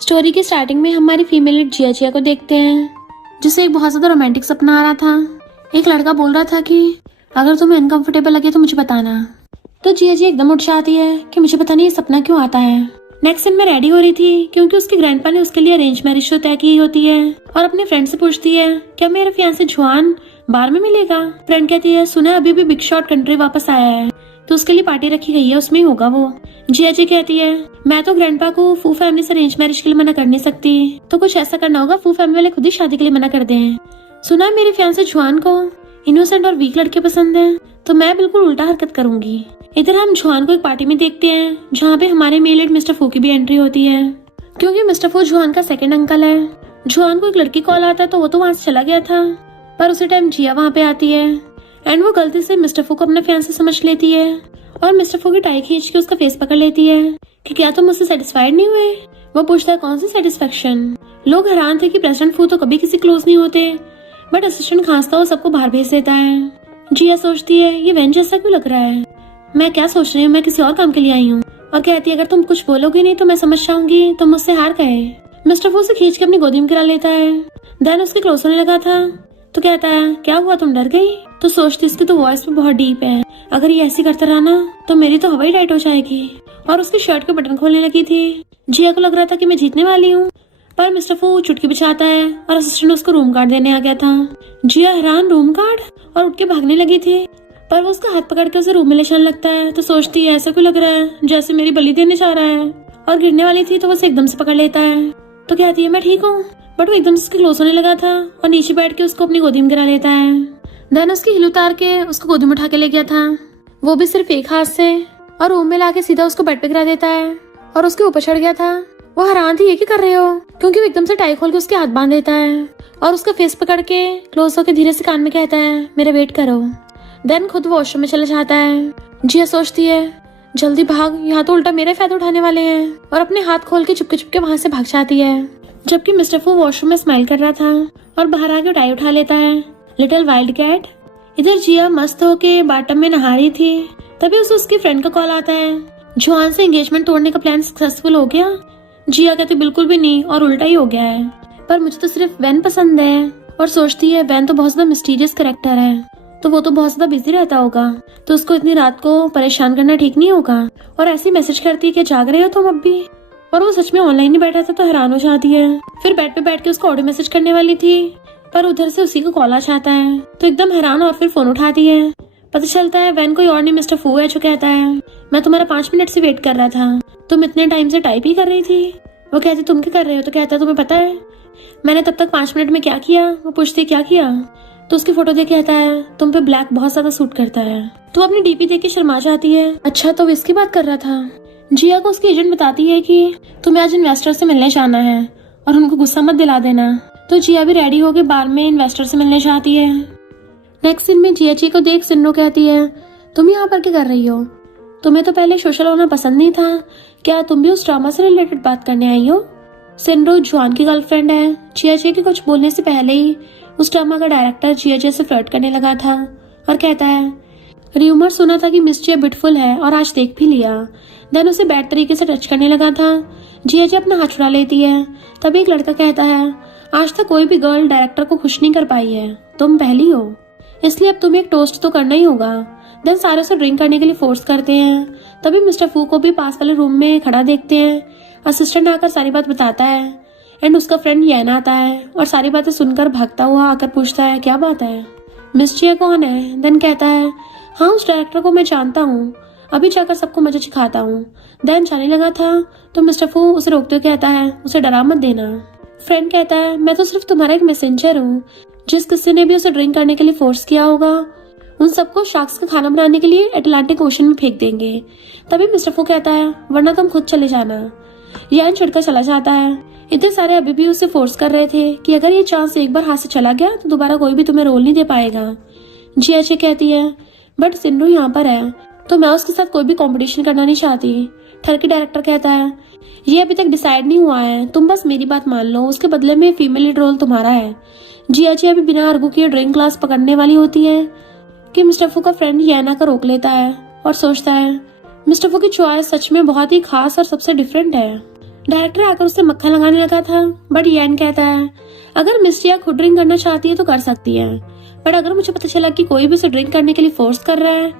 Story की starting में हमारी फीमेल लीड जिया जिया को देखते हैं, जिसे एक बहुत ज्यादा रोमांटिक सपना आ रहा था। एक लड़का बोल रहा था कि अगर तुम्हें अनकंफर्टेबल लगे तो मुझे बताना। तो जिया जी एकदम उठ जाती है कि मुझे पता नहीं ये सपना क्यों आता है। नेक्स्ट दिन में रेडी हो रही थी क्योंकि उसके ग्रैंडपा ने उसके लिए अरेंज मैरिज तो तय की होती है और अपने फ्रेंड से पूछती है क्या मेरा फियांसे जुआन बार में मिलेगा। फ्रेंड कहती है सुना अभी भी बिग शॉट कंट्री वापस आया है तो उसके लिए पार्टी रखी गई है, उसमें ही होगा वो। जिया जी कहती है मैं तो ग्रैंडपा को फू फैमिली से अरेंज मैरिज के लिए मना कर नहीं सकती, तो कुछ ऐसा करना होगा फू फैमिली वाले खुद ही शादी के लिए मना कर दें। सुना मेरे फियांसे जुआन को इनोसेंट और वीक लड़के पसंद है तो मैं बिल्कुल उल्टा हरकत करूंगी। इधर हम जुआन को एक पार्टी में देखते हैं जहाँ पे हमारे मेल लीड मिस्टर फू की भी एंट्री होती है, क्योंकि मिस्टर फू जुआन का सेकंड अंकल है। जुआन को एक लड़की कॉल आता है तो वो तो वहाँ से चला गया था, पर उसी टाइम जिया वहाँ पे आती है एंड वो गलती से मिस्टर फू को अपना फियांसे समझ लेती है और मिस्टर फू की टाई खींच के उसका फेस पकड़ लेती है कि क्या तुम मुझसे सेटिस्फाइड नहीं हुए। वो पूछता है कौन सी सेटिस्फेक्शन। लोग हैरान थे कि प्रेसिडेंट फू तो कभी किसी क्लोज नहीं होते, बट असिस्टेंट खांसता वो सबको बाहर भेज देता है। जिया सोचती है ये वेन जैसा क्यों लग रहा है, मैं क्या सोच रही हूँ, मैं किसी और काम के लिए आई हूँ। और कहती है अगर तुम कुछ बोलोगे नहीं तो मैं समझ जाऊंगी, तुम मुझसे हार गए। मिस्टर फू से खींच के अपनी गोदी में गिरा लेता है। देन उसके क्लोज होने लगा था तो कहता है क्या हुआ तुम डर गई। तो सोचती इसकी तो वॉइस भी बहुत डीप है, अगर ये ऐसी करता रहा ना तो मेरी तो हवा ही टाइट हो जाएगी। और उसकी शर्ट के बटन खोलने लगी थी। जिया को लग रहा था कि मैं जीतने वाली हूँ, पर मिस्टर फू चुटकी बिछाता है और असिस्टेंट उसको रूम कार्ड देने आ गया था। जिया हैरान रूम कार्ड और उठ के भागने लगी थी, पर वो उसका हाथ पकड़ के उसे रूम में ले जाने लगता है। तो सोचती है ऐसा क्यों लग रहा है जैसे मेरी बलि देने जा रहा है, और गिरने वाली थी तो वो उसे एकदम से पकड़ लेता है। तो कहती है मैं ठीक हूँ, बट वो एकदम से उसके क्लोज होने लगा था और नीचे बैठ के उसको अपनी गोदी में गिरा लेता है। देन उसकी हिल उतार के उसको गोदी में उठा के ले गया था, वो भी सिर्फ एक हाथ से, और रूम में लाके सीधा उसको बेड पे गिरा देता है और उसके ऊपर चढ़ गया था। वो हैरान थी ये क्या कर रहे हो, क्योंकि वो एकदम से टाई खोल के उसके हाथ बांध देता है और उसका फेस पकड़ के क्लोज होकर धीरे से कान में कहता है मेरा वेट करो। देन खुद वॉशरूम में चले जाता है। जिया सोचती है जल्दी भाग, यहाँ तो उल्टा मेरे फायदा उठाने वाले हैं, और अपने हाथ खोल के चुपके चुपके वहाँ से भाग जाती है। जबकि मिस्टर फू वॉशरूम में स्माइल कर रहा था और बाहर आके टाई उठा लेता है, लिटिल वाइल्ड कैट। इधर जिया मस्त होके बाटम में नहा रही थी, तभी उसे उसकी फ्रेंड का कॉल आता है जुआन से एंगेजमेंट तोड़ने का प्लान सक्सेसफुल हो गया। जिया कहती बिल्कुल भी नहीं और उल्टा ही हो गया है, पर मुझे तो सिर्फ वैन पसंद है। और सोचती है वैन तो बहुत ज्यादा मिस्टीरियस कैरेक्टर है, तो वो तो बहुत ज्यादा बिजी रहता होगा, तो उसको इतनी रात को परेशान करना ठीक नहीं होगा। और ऐसी मैसेज करती है कि जाग रहे हो तुम अब भी, और वो सच में ऑनलाइन ही बैठा था तो हैरान हो जाती है। फिर बेड पे बैठ के उसको ऑडियो मैसेज करने वाली थी, पर उधर से उसी को कॉल आ जाता है तो एकदम हैरान और फिर फोन उठाती है। पता चलता है वैन कोई और नहीं मिस्टर फू है, जो कहता है मैं तुम्हारा 5 मिनट से वेट कर रहा था, तुम इतने टाइम से टाइप ही कर रही थी। वो कहती तुम क्या कर रहे हो, तो कहता है तुम्हें पता है मैंने तब तक 5 मिनट में क्या किया। वो पूछती क्या किया, तो उसकी फोटो देख कहता है तुम पे ब्लैक बहुत ज्यादा सूट करता है। तो अपनी डीपी देख के शर्मा जाती है। अच्छा तो वो इसकी बात कर रहा था। जिया को उसकी एजेंट बताती है कि तुम्हें आज इन्वेस्टर से मिलने जाना है और उनको गुस्सा मत दिला देना। तो जिया भी रेडी होकर बार में इन्वेस्टर से मिलने जाती है। नेक्स्ट सीन में जिया जी को देख सिन्नो कहती है तुम यहाँ पर क्या कर रही हो, तुम्हें तो पहले सोशल होना पसंद नहीं था, क्या तुम भी उस ड्रामा से रिलेटेड बात करने आई हो। सिन्नो जुआन की गर्लफ्रेंड है। जिया जी के कुछ बोलने से पहले ही उस ड्रामा का डायरेक्टर जिया जी से फ्लर्ट करने लगा था और कहता है र्यूमर सुना था कि मिस जिया ब्यूटीफुल है और आज देख भी लिया। देन उसे बैड तरीके से टच करने लगा था। जिया जी अपना हाथ छुड़ा लेती है, तभी एक लड़का कहता है आज तक कोई भी गर्ल डायरेक्टर को खुश नहीं कर पाई है, तुम पहली हो, इसलिए अब तुम्हें एक टोस्ट तो करना ही होगा। देन सारे उसे ड्रिंक करने के लिए फोर्स करते हैं। तभी मिस्टर फू को भी पास वाले रूम में खड़ा देखते हैं। असिस्टेंट आकर सारी बात बताता है एंड उसका फ्रेंड येन आता है और सारी बातें सुनकर भागता हुआ आकर पूछता है क्या बात है, मिस जिया कौन है। देन कहता है हाँ उस डायरेक्टर को मैं जानता हूँ, अभी जाकर सबको मजे सिखाता हूँ। देन जाने लगा था तो मिस्टर फू उसे रोकते हुए कहता है उसे डरा मत देना। फ्रेंड कहता है मैं तो सिर्फ तुम्हारा एक मैसेंजर हूँ, जिस किसी ने भी उसे ड्रिंक करने के लिए फोर्स किया होगा उन सबको शार्क्स का खाना बनाने के लिए अटलांटिक ओशन में फेंक देंगे। तभी मिस्टर फू कहता है वरना तुम खुद चले जाना। यान छिड़कर चला जाता है। इतने सारे अभी भी उसे फोर्स कर रहे थे कि अगर ये चांस एक बार हाथ से चला गया तो दोबारा कोई भी तुम्हें रोल नहीं दे पाएगा। जिया जी कहती है बट सिन्नू यहाँ पर है तो मैं उसके साथ कोई भी कंपटीशन करना नहीं चाहती। ठरकी डायरेक्टर कहता है ये अभी तक डिसाइड नहीं हुआ है, तुम बस मेरी बात मान लो, उसके बदले में फीमेल लीड रोल तुम्हारा है। जिया जी अभी बिना आर्गू किए ड्रिंक क्लास पकड़ने वाली होती है कि मिस्टर फू का फ्रेंड येना का रोक लेता है और सोचता है मिस्टर फू की चॉइस सच में बहुत ही खास और सबसे डिफरेंट है। डायरेक्टर आकर उसे मक्खन लगाने लगा था, बट यैन कहता है अगर मिस जिया खुद ड्रिंक करना चाहती है तो कर सकती है, बट अगर मुझे पता चला कि कोई भी उसे ड्रिंक करने के लिए फोर्स कर रहा है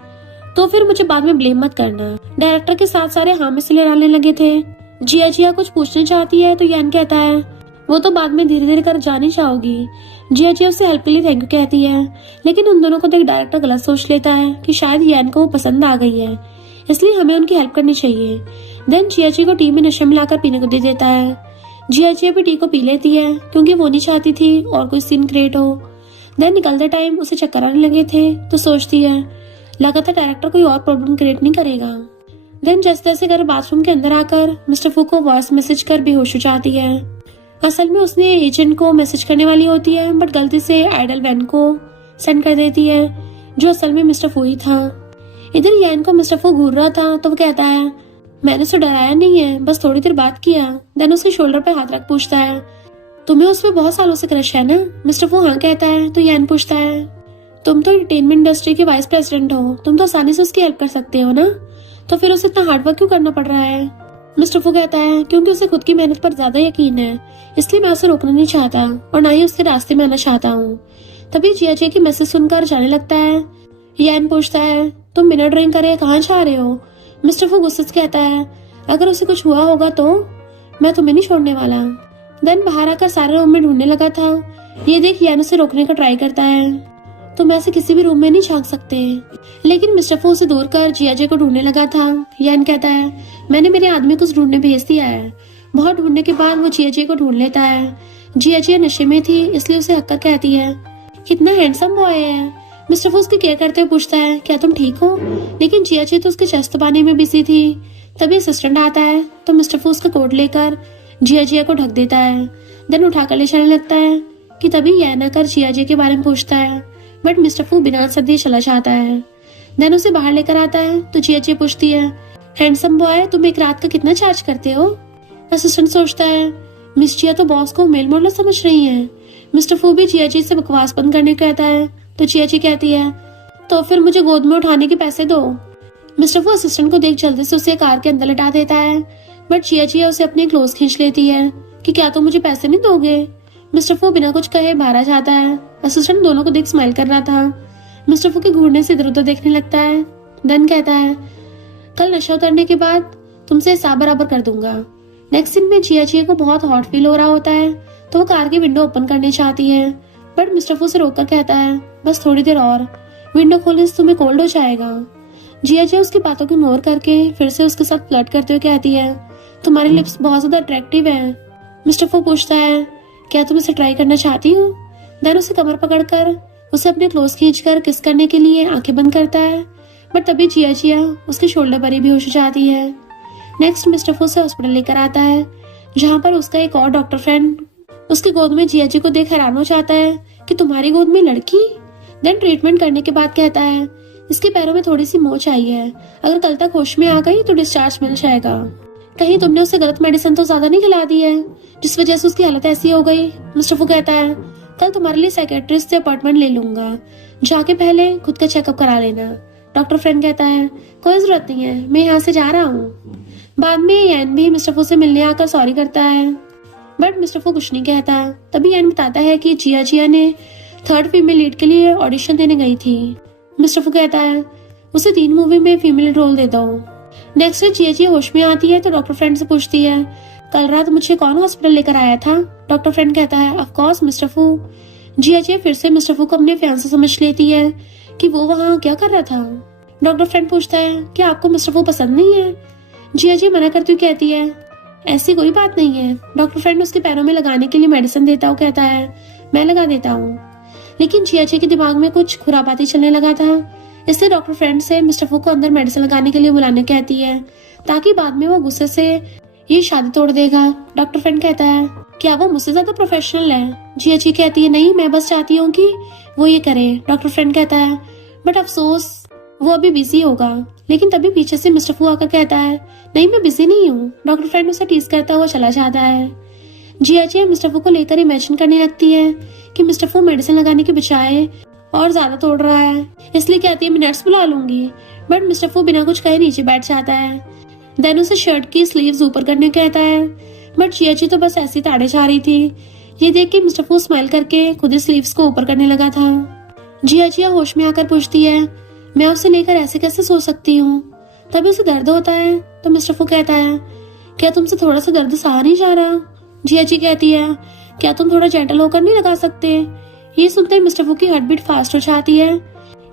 तो फिर मुझे बाद में ब्लेम मत करना। डायरेक्टर के साथ सारे हाँ में से लड़ाने लगे थे। जिया कुछ पूछना चाहती है तो यैन कहता है वो तो बाद में धीरे धीरे कर जानी चाहोगी। जिया उससे हेल्प के लिए थैंक यू कहती है, लेकिन उन दोनों को देख डायरेक्टर गलत सोच लेता है कि शायद यैन को वो पसंद आ गई है, इसलिए हमें उनकी हेल्प करनी चाहिए। देन जिया को टी में नशा मिलाकर पीने को दे देता है। जिया भी टी को पी लेती है क्योंकि वो नहीं चाहती थी और कोई सीन क्रिएट हो। देन निकलते टाइम उसे चक्कर आने लगे थे तो सोचती है लगातार डायरेक्टर कोई और प्रॉब्लम क्रिएट नहीं करेगा। देन जैसे तैसे कर बाथरूम के अंदर आकर मिस्टर फू को वॉइस मैसेज कर बेहोश हो जाती है। असल में उसने एजेंट को मैसेज करने वाली होती है, बट गलती से आइडल वैन को सेंड कर देती है जो असल में मिस्टर फू ही था। इधर यैन को मिस्टर फू घूर रहा था तो वो कहता है मैंने उसे डराया नहीं है, बस थोड़ी देर बात किया। देन उसके शोल्डर पे हाथ रख पूछता है तुम्हें उस पर बहुत सालों से क्रश है ना? मिस्टर फू हाँ कहता है तो यैन पूछता है तुम तो एंटरटेनमेंट इंडस्ट्री के वाइस प्रेसिडेंट हो, तुम तो आसानी से उसकी हेल्प कर सकते हो ना, तो फिर उसे इतना हार्डवर्क क्यों करना पड़ रहा है? मिस्टर फू कहता है क्योंकि उसे खुद की मेहनत पर ज्यादा यकीन है, इसलिए मैं उसे रोकना नहीं चाहता और ना ही उसके रास्ते में आना चाहता हूँ। तभी जिया की मैसेज सुनकर जाने लगता है। यैन पूछता है तुम बिना ड्रिंक करे कहाँ जा रहे हो? मिस्टर फू गुस्से से कहता है अगर उसे कुछ हुआ होगा तो मैं तुम्हें नहीं छोड़ने वाला। देन बाहर आकर सारे रूम में ढूंढने लगा था। ये देख यैन उसे रोकने का ट्राई करता है तुम ऐसे किसी भी रूम में नहीं झांक सकते, लेकिन मिस्टर फू उसे दूर कर जिया को ढूंढने लगा था। यैन कहता है मैंने मेरे आदमी को ढूंढने भेज दिया है। बहुत ढूंढने के बाद वो जिया को ढूंढ लेता है। जिया नशे में थी इसलिए उसे हक्कर कहती है कितना हैंडसम बॉय है। मिस्टर फू उसकी केयर करते हुए पूछता है क्या तुम ठीक हो, लेकिन जिया तो उसके चेस्ट दबाने में बिजी थी। तभी असिस्टेंट आता है तो मिस्टर फू उसका कोट लेकर जिया को ढक देता है। देन उठाकर ले चलने लगता है कि तभी यैन आकर जिया के बारे में पूछता है, बट मिस्टर फू बिना आंसर दिए चला जाता है। देन उसे बाहर लेकर आता है तो जिया पूछती है हैंडसम बॉय तुम एक रात का कितना चार्ज करते हो? असिस्टेंट सोचता है मिस जिया तो बॉस को मेल मॉडल समझ रही है। मिस्टर फू भी जिया से बकवास बंद करने को कहता है तो जिया कहती है तो फिर मुझे गोद में उठाने के पैसे दो। मिस्टर फू असिस्टेंट को देख जल्दी से उसे कार के अंदर लटा देता है, बट जिया उसे अपने क्लोज खींच लेती है कि क्या तुम मुझे पैसे नहीं दोगे? मिस्टर फू बिना कुछ कहे बाहर आ जाता है। असिस्टेंट दोनों को देख स्माइल कर रहा था। मिस्टर फू के घूरने से इधर उधर देखने लगता है। देन कहता है कल नशा उतरने के बाद तुमसे हिसाब बराबर कर दूंगा। नेक्स्ट सीन में जिया को बहुत हॉट फील हो रहा होता है तो वो कार की विंडो ओपन करनी चाहती है, बट मिस्टर फू से रोककर कहता है बस थोड़ी देर और, विंडो खोलने से तुम्हें कोल्ड हो जाएगा। जिया उसकी बातों को इग्नोर करके फिर से उसके साथ फ्लर्ट करते हुए कहती है तुम्हारी लिप्स बहुत ज्यादा अट्रैक्टिव है। मिस्टर फू पूछता है क्या तुम इसे ट्राई करना चाहती हो? देन उसे कमर पकड़कर उसे अपने क्लोज खींचकर किस करने के लिए आंखें बंद करता है, बट तभी जिया उसके शोल्डर पर ही बेहोश हो जाती है। नेक्स्ट मिस्टर फू से हॉस्पिटल लेकर आता है जहाँ पर उसका एक और डॉक्टर फ्रेंड उसकी गोद में जिया को देख हैरान हो जाता है कि तुम्हारी गोद में लड़की। देन ट्रीटमेंट करने के बाद कहता है इसके पैरों में थोड़ी सी मोच आई है, अगर कल तक होश में आ गई तो डिस्चार्ज मिल जाएगा। कहीं तुमने उसे गलत मेडिसिन तो ज्यादा नहीं खिला दी है जिस वजह से उसकी हालत ऐसी हो गई? मिस्टर फू कहता है कल तुम्हारे लिए साइकेट्रिस्ट से अपॉइंटमेंट ले लूंगा, जाके पहले खुद का चेकअप करा लेना। डॉक्टर फ्रेंड कहता है कोई जरूरत नहीं है, मैं यहाँ से जा रहा हूँ। बाद में यैन भी मिस्टर फू से मिलने आकर सॉरी करता है, बट मिस्टर फू कुछ नहीं कहता। तभी यैन बताता है कि जिया ने थर्ड फीमेल लीड के लिए ऑडिशन देने गई थी। मिस्टर फू कहता है उसे 3 मूवी में फीमेल रोल दे दो। नेक्स्ट जिया होश में आती है तो डॉक्टर फ्रेंड से पूछती है कल रात मुझे कौन हॉस्पिटल लेकर आया था? डॉक्टर फ्रेंड कहता है ऑफ कोर्स मिस्टर फू। जिया फिर से मिस्टर फू को अपने फियांसे समझ लेती है कि वो वहाँ क्या कर रहा था। डॉक्टर फ्रेंड पूछता है कि आपको मिस्टर फू पसंद नहीं है? जिया मना करती हुई कहती है ऐसी कोई बात नहीं है। डॉक्टर फ्रेंड उसके पैरों में लगाने के लिए मेडिसिन देता हुआ कहता है मैं लगा देता हूँ, लेकिन जिया के दिमाग में कुछ खुरापाती चलने लगा था, इसलिए डॉक्टर फ्रेंड से मिस्टर फू को अंदर मेडिसिन लगाने के लिए बुलाने कहती है ताकि बाद में वो गुस्से से ये शादी तोड़ देगा। डॉक्टर फ्रेंड कहता है क्या वो मुझसे ज्यादा प्रोफेशनल है? जिया कहती है नहीं, मैं बस चाहती हूँ कि वो ये करे। डॉक्टर फ्रेंड कहता है बट अफसोस वो अभी बिजी होगा। लेकिन तभी पीछे से मिस्टर फू आकर कहता है नहीं मैं बिजी नहीं हूँ। डॉक्टर फ्रेंड उसे टीज करता हुआ चला जाता है। जिया मिस्टर फू को लेकर इमेजिन करने लगती है कि मिस्टर फू मेडिसिन लगाने के बजाय और ज्यादा तोड़ रहा है, इसलिए कहती है मैं नर्स बुला लूंगी, बट मिस्टर फू बिना कुछ कहे नीचे बैठ जाता है। देन उसे शर्ट की स्लीव्स ऊपर करने कहता है, बट जियाची तो बस ऐसी ताड़े छा रही थी। ये देख के मिस्टर फू स्माइल करके खुद ही स्लीव्स को ऊपर करने लगा था। जिया होश में आकर पूछती है, मैं उसे लेकर ऐसे कैसे सो सकती हूँ? तभी उसे दर्द होता है तो मिस्टर फू कहता है, क्या तुमसे थोड़ा सा दर्द सहा नहीं जा रहा? जिया कहती है, क्या तुम थोड़ा जेंटल होकर नहीं लगा सकते? ये सुनते ही मिस्टर फू की हार्ट बीट फास्ट हो जाती है,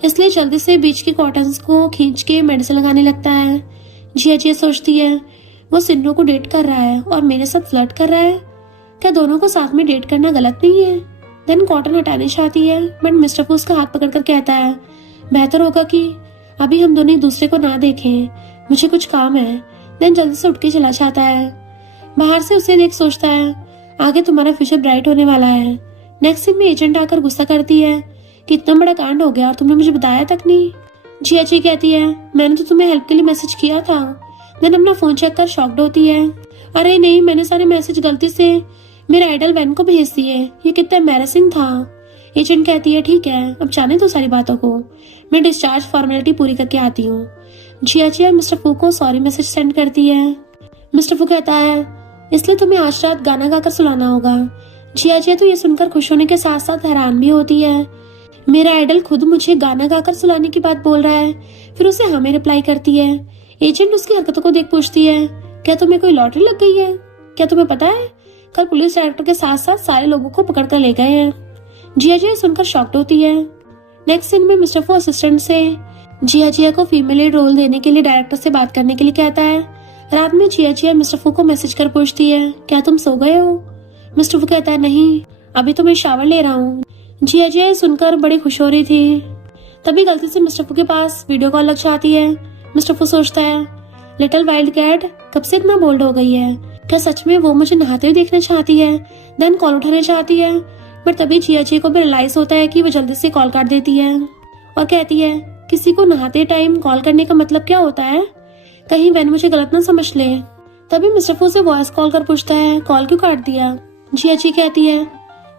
इसलिए जल्दी से बीच के कॉटन्स को खींच के मेडिसिन लगाने लगता है। जिया सोचती है, वो सिन्नू को डेट कर रहा है और मेरे साथ फ्लर्ट कर रहा है, क्या दोनों को साथ में डेट करना गलत नहीं है? देन कॉटन हटाने चाहती है, बट मिस्टर फू उसका हाथ पकड़कर कहता है, बेहतर होगा कि अभी हम दोनों एक दूसरे को ना देखें, मुझे कुछ काम है। देन जल्दी से उठ के चला जाता है। बाहर से उसे देख सोचता है, आगे तुम्हारा फ्यूचर ब्राइट होने वाला है। नेक्स्ट सीन में एजेंट आकर गुस्सा करती है कि इतना बड़ा कांड हो गया और तुमने मुझे बताया तक नहीं। जिया कहती है, मैंने तो तुम्हें हेल्प के लिए मैसेज किया था। देन अपना फोन चेक कर शॉक्ड होती है, अरे नहीं, मैंने सारे मैसेज गलती से मेरे आइडल वैन को भेज दिए, ये कितना एम्बैरेसिंग था। एजेंट कहती है, ठीक है, अब जाने दो सारी बातों को, मैं डिस्चार्ज फॉर्मेलिटी पूरी करके आती हूँ। जिया मिस्टर फू को सॉरी मैसेज सेंड करती है। मिस्टर फू कहता है, इसलिए तुम्हें आज रात गाना गाकर सुलाना होगा। जिया तो ये सुनकर खुश होने के साथ साथ हैरान भी होती है, मेरा आइडल खुद मुझे गाना गाकर सुलाने की बात बोल रहा है। फिर उसे हमें रिप्लाई करती है। एजेंट उसकी हरकतों को देख पूछती है, क्या तुम्हें कोई लॉटरी लग गई है? क्या तुम्हें पता है कल पुलिस डायरेक्टर के साथ साथ सारे लोगों को पकड़ कर ले गए हैं? जिया सुनकर शॉक्ड होती है। नेक्स्ट सीन में मिस्टर फू असिस्टेंट से जिया को फीमेल लीड रोल देने के लिए डायरेक्टर से बात करने के लिए कहता है। रात में जिया मिस्टर फू को मैसेज कर पूछती है, क्या तुम सो गए हो? मिस्टर फू कहता है, नहीं, अभी तो मैं शावर ले रहा हूँ। जिया सुनकर बड़ी खुश हो रही थी। तभी गलती से मिस्टर फू के पास वीडियो कॉल लग जाती है। मिस्टर फू सोचता है, लिटिल वाइल्ड कैट कब से इतना बोल्ड हो गई है, क्या सच में वो मुझे नहाते हुए देखना चाहती है? देन कॉल उठाना चाहती है, बट तभी जिया को भी रियलाइज होता है कि वो जल्दी से कॉल काट देती है और कहती है, किसी को नहाते टाइम कॉल करने का मतलब क्या होता है? कहीं वैन मुझे गलत ना समझ ले। तभी मिस्टर फू से वॉइस कॉल कर पूछता है, कॉल क्यों काट दिया? जिया कहती है,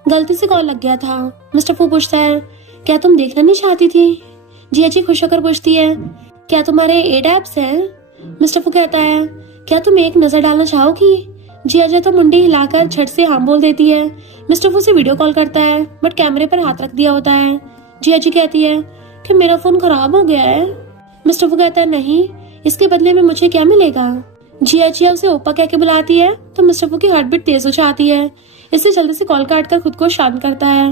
गलती से कॉल लग गया था। मिस्टर फू पूछता है, क्या तुम देखना नहीं चाहती थी? जिया खुश होकर पूछती है, क्या तुम्हारे 8 एप्स हैं? मिस्टर फू कहता है, क्या तुम एक नजर डालना चाहोगी? जिया तो मुंडी हिलाकर झट से हाँ बोल देती है। मिस्टर फू से वीडियो कॉल करता है, बट कैमरे पर हाथ रख दिया होता है। जिया कहती है कि मेरा फोन खराब हो गया है। मिस्टर फू कहता है, नहीं, इसके बदले में मुझे क्या मिलेगा? जिया उसे ओपा कह के बुलाती है तो मिस्टर फू की हार्ट बीट तेज हो जाती है, इससे जल्दी से कॉल काट कर खुद को शांत करता है।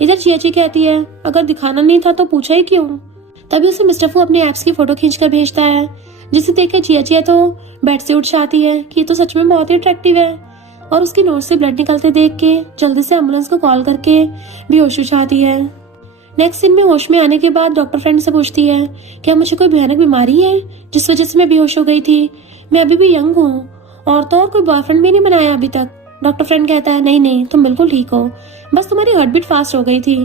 इधर जिया कहती है, अगर दिखाना नहीं था तो पूछा ही क्यों? तभी उसे मिस्टर फू अपने एप्स की फोटो खींच कर भेजता है, जिसे देख कर जिया तो बेड से उठ जाती है कि ये तो सच में बहुत ही अट्रैक्टिव है, और उसकी नोज से ब्लड निकलते देख के जल्दी से एम्बुलेंस को कॉल करके बेहोश हो जाती है। नेक्स्ट सीन में होश में आने के बाद डॉक्टर फ्रेंड से पूछती है, क्या मुझे कोई भयानक बीमारी है जिस वजह से मैं बेहोश हो गई थी? मैं अभी भी यंग हूँ और तो और कोई बॉयफ्रेंड भी नहीं बनाया अभी तक। डॉक्टर फ्रेंड कहता है, नहीं, तुम बिल्कुल ठीक हो, बस तुम्हारी हार्ट बीट फास्ट हो गई थी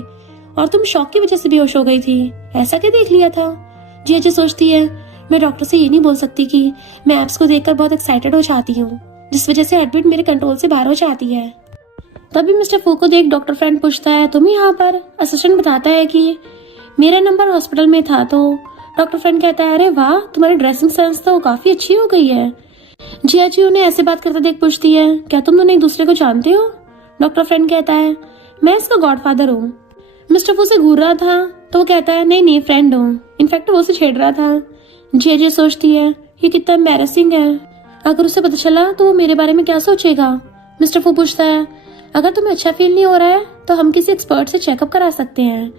और तुम शॉक की वजह से बेहोश हो गई थी। ऐसा क्या देख लिया था? जिया सोचती है, मैं डॉक्टर से ये नहीं बोल सकती कि मैं एप्स को देखकर बहुत एक्साइटेड हो जाती हूँ, जिस वजह से हार्ट बीट मेरे कंट्रोल से बाहर हो जाती है। तभी मिस्टर फू को देख डॉक्टर फ्रेंड पूछता है, तुम यहाँ पर? असिस्टेंट बताता है कि मेरा नंबर हॉस्पिटल में था। तो डॉक्टर फ्रेंड कहता है, अरे वाह, तुम्हारी ड्रेसिंग सेंस तो काफी अच्छी हो गई है। जिया उन्हें ऐसे बात करते देख पूछती है, क्या तुम दोनों एक दूसरे को जानते हो? डॉक्टर फ्रेंड कहता है, मैं इसका गॉडफादर हूँ। मिस्टर फू से घूर रहा था तो वो कहता है, नहीं, फ्रेंड हूँ। इनफैक्ट वो उसे छेड़ रहा था। जिया सोचती है, ये कितना एम्बैरेसिंग है, अगर उसे पता चला तो वो मेरे बारे में क्या सोचेगा? मिस्टर फू पूछता है, अगर तुम्हें अच्छा फील नहीं हो रहा है तो हम किसी एक्सपर्ट से चेकअप करा सकते हैं।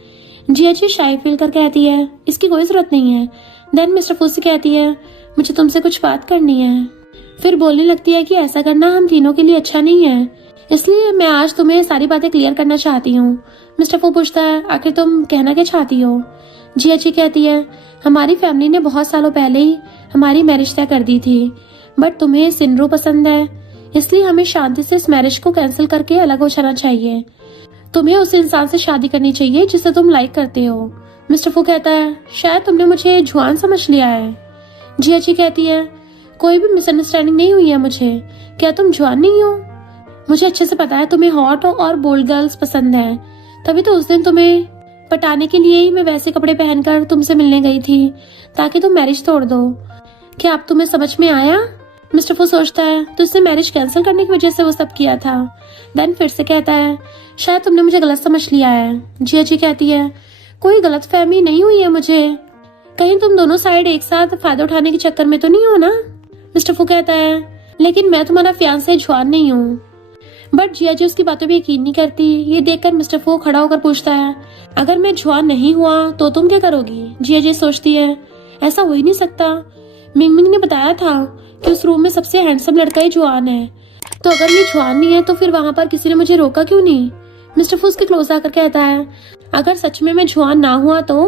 जिया शाई फील कर कहती है, इसकी कोई जरूरत नहीं है। देन मिस्टर फू से कहती है, मुझे तुमसे कुछ बात करनी है। फिर बोलने लगती है कि ऐसा करना हम तीनों के लिए अच्छा नहीं है, इसलिए मैं आज तुम्हें सारी बातें क्लियर करना चाहती हूँ। मिस्टर फू पूछता है, आखिर तुम कहना क्या चाहती हो? जिया कहती है, हमारी फैमिली ने बहुत सालों पहले ही हमारी मैरिज तय कर दी थी, बट तुम्हें सिंरू पसंद है, इसलिए हमें शांति से इस मैरिज को कैंसिल करके अलग हो जाना चाहिए। तुम्हें उस इंसान से शादी करनी चाहिए जिसे तुम लाइक करते हो। मिस्टर फू कहता है, शायद तुमने मुझे जुआन समझ लिया है। जिया कहती है, कोई भी मिसअंडरस्टैंडिंग नहीं हुई है मुझे, क्या तुम जुआन नहीं हो? मुझे अच्छे से पता है तुम्हें हॉट और बोल्ड गर्ल्स पसंद है, तभी तो उस दिन तुम्हें पटाने के लिए ही मैं वैसे कपड़े पहनकर तुमसे मिलने गई थी ताकि तुम मैरिज तोड़ दो। क्या अब तुम्हें समझ में आया? मिस्टर फू सोचता है तो इसने मैरिज कैंसिल करने की वजह से वो सब किया था। देन फिर से कहता है शायद तुमने मुझे गलत समझ लिया है। जिया जी कहती है कोई गलत फहमी नहीं हुई है मुझे, कहीं तुम दोनों साइड एक साथ फायदा उठाने के चक्कर में तो नहीं हो ना? मिस्टर फू कहता है लेकिन मैं तुम्हारा फियांसे जुआन नहीं हूँ। बट जिया जी उसकी बातों पे यकीन नहीं करती। ये देखकर मिस्टर फू खड़ा होकर पूछता है अगर मैं जुआन नहीं हुआ तो तुम क्या करोगी? जिया जी सोचती है ऐसा हो ही नहीं सकता, मिंग मिंग ने बताया था कि उस रूम में सबसे हैंडसम लड़का ही जुआन है, तो अगर ये जुआन नहीं है तो फिर वहां पर किसी ने मुझे रोका क्यों नहीं? मिस्टर फू उसके क्लोज आकर कहता है अगर सच में मैं जुआन ना हुआ तो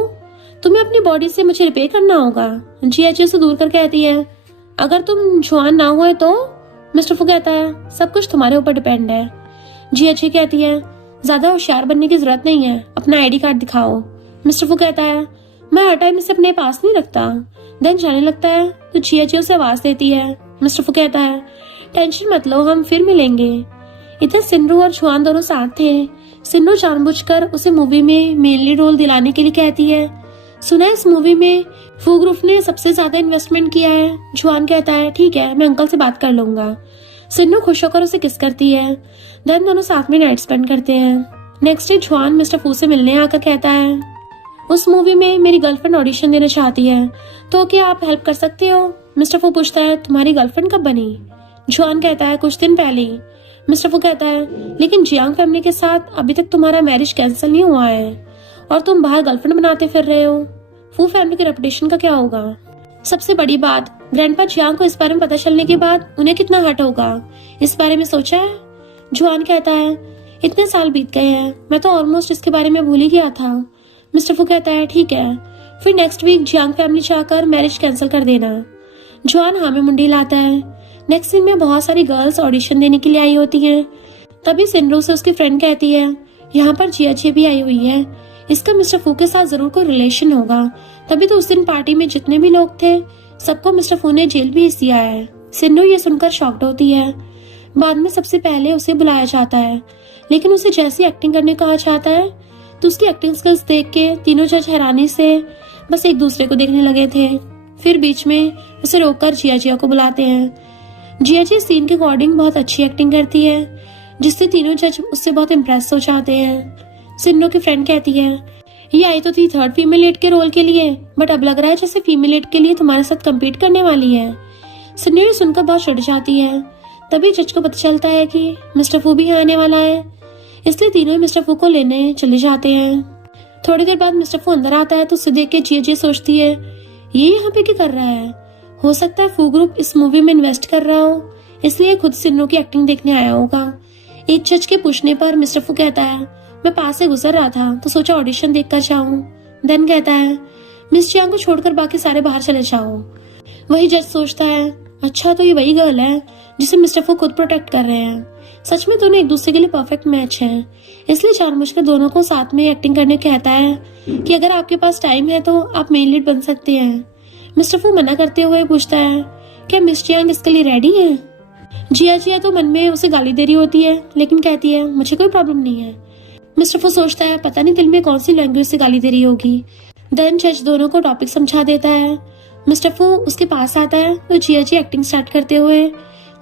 तुम्हें अपनी बॉडी से मुझे रिपेयर करना होगा। जिया जी उसे दूर कर कहती है अगर तुम जुआन ना हुए तो? मिस्टर फू कहता है सब कुछ तुम्हारे ऊपर डिपेंड है। जिया जी कहती है ज्यादा होशियार बनने की जरूरत नहीं है, अपना आईडी कार्ड दिखाओ। मिस्टर फू कहता है मैं हर टाइम इसे अपने पास नहीं रखता। देन जाने लगता है तो जिया जी उसे आवाज देती है। मिस्टर फू कहता है टेंशन मत लो, हम फिर मिलेंगे। इधर सिन्नू और जुआन दोनों साथ थे। सिन्नू जानबूझकर उसे मूवी में मेनली रोल दिलाने के लिए कहती है। सुना है इस मूवी में फू ग्रुप ने सबसे ज्यादा इन्वेस्टमेंट किया है। जुआन कहता है ठीक है, मैं अंकल से बात कर लूंगा। सिन्नू खुश होकर उसे किस करती है। देन दोनों साथ में नाइट स्पेंड करते हैं। नेक्स्ट डे जुआन मिस्टर फू से मिलने आकर कहता है उस मूवी में मेरी गर्लफ्रेंड ऑडिशन देना चाहती है, तो क्या आप हेल्प कर सकते हो? मिस्टर फू पूछता है तुम्हारी गर्लफ्रेंड कब बनी? जुआन कहता है कुछ दिन पहले ही। मिस्टर फू कहता है लेकिन जियांग फैमिली के साथ अभी तक तुम्हारा मैरिज कैंसिल नहीं हुआ है और तुम बाहर गर्लफ्रेंड बनाते फिर रहे हो। फू फैमिली के रेपुटेशन का क्या होगा? सबसे बड़ी बात ग्रैंडपा जियांग को इस बारे में पता चलने के बाद उन्हें कितना हर्ट होगा, इस बारे में सोचा है? जुआन कहता है इतने साल बीत गए हैं, मैं तो ऑलमोस्ट इसके बारे में भूल ही गया था। मिस्टर फू कहता है ठीक है, फिर नेक्स्ट वीक जियांग फैमिली चाहकर मैरिज कैंसिल कर देना। जुआन हाँ में मुंडी लाता है। नेक्स्ट सीन में बहुत सारी गर्ल्स ऑडिशन देने के लिए आई होती हैं। तभी सिनरू से उसकी फ्रेंड कहती है यहाँ पर जिया जी भी आई हुई है, इसका मिस्टर फू के साथ जरूर कोई रिलेशन होगा, तभी तो उस दिन पार्टी में जितने भी लोग थे सबको मिस्टर फू ने जेल भेज दिया है। सिन्नू ये सुनकर शॉक्ड होती है। बाद में सबसे पहले उसे बुलाया जाता है, लेकिन उसे जैसी एक्टिंग करने कहा जाता है तो उसकी एक्टिंग स्किल्स देख के तीनों जज हैरानी से बस एक दूसरे को देखने लगे थे। फिर बीच में उसे रोककर जिया जिया को बुलाते हैं। जिया जी सीन के अकॉर्डिंग बहुत अच्छी एक्टिंग करती है, जिससे तीनों जज उससे बहुत इम्प्रेस हो जाते हैं। सिन्नू की फ्रेंड कहती है ये आई तो थी थर्ड फीमेल लीड के रोल के लिए, बट अब लग रहा है जैसे फीमेल लीड के लिए तुम्हारे साथ कम्पीट करने वाली है। सिन्नू ये सुनकर बहुत चिढ़ जाती है। तभी जज को पता चलता है कि मिस्टर फू भी आने वाला है, इसलिए तीनों मिस्टर फू को लेने चले जाते हैं। थोड़ी देर बाद मिस्टर फू अंदर आता है तो उसे देख के जिया जी सोचती है ये यहाँ पे क्या कर रहा है? हो सकता है फू ग्रुप इस मूवी में इन्वेस्ट कर रहा हो, इसलिए खुद सिन्नू की एक्टिंग देखने आया होगा। एक जज के पूछने पर मिस्टर फू कहता है मैं पास से गुजर रहा था तो सोचा ऑडिशन देखकर जाऊं। देन कहता है मिस जियांग को छोड़कर बाकी सारे बाहर चले जाओ। वही जज सोचता है अच्छा तो ये वही गर्ल है जिसे मिस्टर फू खुद प्रोटेक्ट कर रहे हैं। सच में दोनों एक दूसरे के लिए परफेक्ट मैच हैं, इसलिए जानबूझकर दोनों को साथ में एक्टिंग करने कहता है कि अगर आपके पास टाइम है तो आप मेन लीड बन सकते हैं। मिस्टर फू मना करते हुए पूछता है क्या मिस जियांग इसके लिए रेडी है? जिया जिया तो मन में उसे गाली दे रही होती है, लेकिन कहती है मुझे कोई प्रॉब्लम नहीं है। मिस्टर फू सोचता है पता नहीं दिल में कौन सी लैंग्वेज से गाली दे रही होगी। देन जज दोनों को टॉपिक समझा देता है। मिस्टर फू उसके पास आता है तो जिया जी एक्टिंग स्टार्ट करते हुए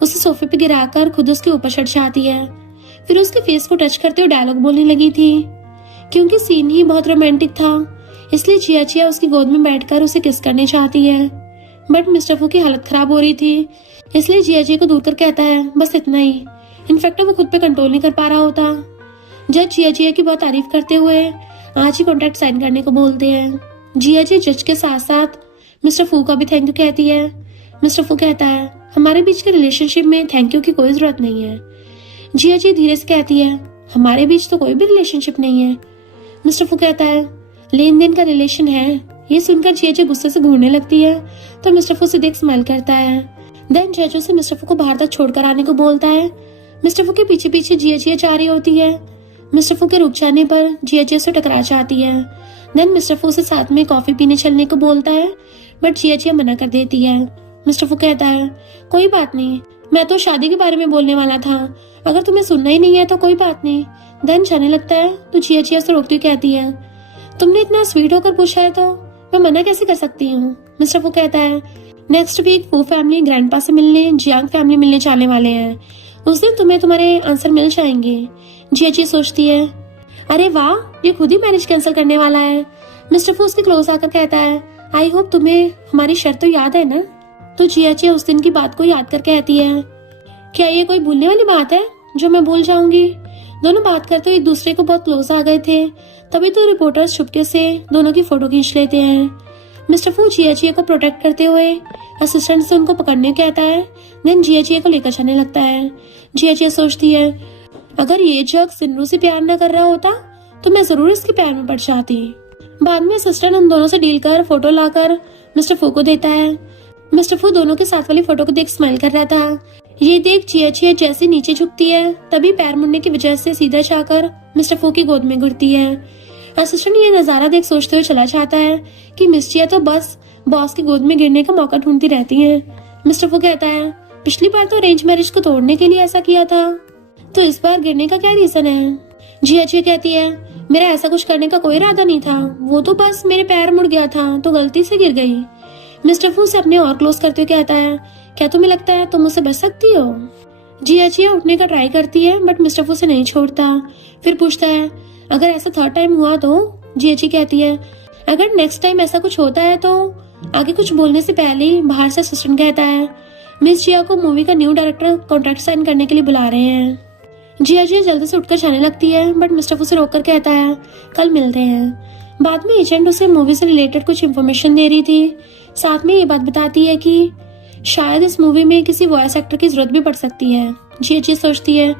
उसे सोफे पे गिराकर खुद उसके ऊपर चढ़ जाती है। फिर उसके फेस को टच करते हुए डायलॉग बोलने लगी थी। क्योंकि सीन ही बहुत रोमांटिक था, इसलिए जिया जिया उसकी गोद में बैठकर उसे किस करने चाहती है। बट मिस्टर फू की हालत खराब हो रही थी, इसलिए जिया जी को दूर कर कहता है बस इतना ही। इनफैक्ट वो खुद पे कंट्रोल नहीं कर पा रहा होता। जज जिया जिया की बहुत तारीफ करते हुए आज ही कॉन्ट्रैक्ट साइन करने को बोलते हैं। जिया जी जज के साथ साथ मिस्टर फू का भी थैंक यू कहती है। मिस्टर फू कहता है हमारे बीच के रिलेशनशिप में थैंक यू की कोई जरूरत नहीं है। जिया जी धीरे से कहती है हमारे बीच तो कोई भी रिलेशनशिप नहीं है। मिस्टर फू कहता है लेन देन का रिलेशन है। ये सुनकर जिया जी गुस्से से घूरने लगती है तो मिस्टर फू से देख स्माइल करता है। देन जज उसे मिस्टर फू को बाहर तक छोड़कर आने को बोलता है। मिस्टर फू के पीछे पीछे जिया जिया जा रही होती है। मिस्टर फू के रुक जाने पर जिया जिया से टकरा जाती है। देन मिस्टर फू से साथ में कॉफी पीने चलने को बोलता है, बट जिया जिया मना कर देती है। मिस्टर फू कहता है कोई बात नहीं, मैं तो शादी के बारे में बोलने वाला था, अगर तुम्हें सुनना ही नहीं है तो कोई बात नहीं। देन जाने लगता है तो जिया जिया से रोकती हुई कहती है तुमने इतना स्वीट होकर पूछा है तो मैं मना कैसे कर सकती हूँ। मिस्टर फू कहता है नेक्स्ट वीक फू फैमिली ग्रैंडपा से मिलने जियांग फैमिली मिलने जाने वाले हैं। उस दिन तुम्हें तुम्हारे आंसर मिल जाएंगे। जियाची सोचती है, अरे वाह, ये खुद ही मैरिज कैंसिल करने वाला है। मिस्टर फू उसके क्लोज आकर कहता है, आई होप तुम्हें हमारी शर्त तो याद है ना। तो जियाची उस दिन की बात को याद कर कहती है, क्या ये कोई भूलने वाली बात है जो मैं भूल जाऊंगी। दोनों बात करते हुए एक दूसरे को बहुत क्लोज आ गए थे। तभी तो रिपोर्टर्स चुपके से दोनों की फोटो खींच लेते हैं। मिस्टर फू जियाची को प्रोटेक्ट करते हुए असिस्टेंट से उनको पकड़ने कहता है। देन जियाची को लेकर जाने लगता है। जियाची सोचती है, अगर ये जग सिन्नू से प्यार न कर रहा होता तो मैं जरूर इसके प्यार में पड़ जाती। बाद में असिस्टेंट उन दोनों से डील कर फोटो लाकर मिस्टर फू को देता है। मिस्टर फू दोनों के साथ वाली फोटो को देख स्माइल कर रहा था। ये देख जियाची जैसे नीचे झुकती है तभी पैर मुड़ने की वजह से सीधा जाकर मिस्टर फू की गोद में गिरती है। असिस्टेंट ये नजारा देख सोचते हुए चला जाता है कि मिस जिया तो बस बॉस की गोद में गिरने का मौका ढूंढती रहती हैं। मिस्टर फू कहता है, पिछली बार तो अरेंज मैरिज को तोड़ने के लिए ऐसा किया था, तो इस बार गिरने का क्या रीजन है। जियाची कहती है, मेरा ऐसा कुछ करने का कोई इरादा नहीं था, वो तो बस मेरे पैर मुड़ गया था तो गलती से गिर गई। मिस्टर फू से अपने और क्लोज करते हुए कहता है, क्या तुम्हें लगता है तुम मुझसे बच सकती हो। जियाची उठने का ट्राई करती है बट मिस्टर फू से नहीं छोड़ता। फिर पूछता है, अगर ऐसा थर्ड टाइम हुआ तो। जियाची कहती है, अगर नेक्स्ट टाइम ऐसा कुछ होता है तो। आगे कुछ बोलने से पहले ही बाहर से असिस्टेंट कहता है, मिस जिया को मूवी का न्यू डायरेक्टर कॉन्ट्रैक्ट साइन करने के लिए बुला रहे हैं। जिया जल्दी से उठकर जाने लगती है बट मिस्टर फू से रोककर कहता है, कल मिलते हैं। बाद में एजेंट उसे मूवी से रिलेटेड कुछ इन्फॉर्मेशन दे रही थी। साथ में ये बात बताती है कि शायद इस मूवी में किसी वॉइस एक्टर की जरूरत भी पड़ सकती है। जिया सोचती है,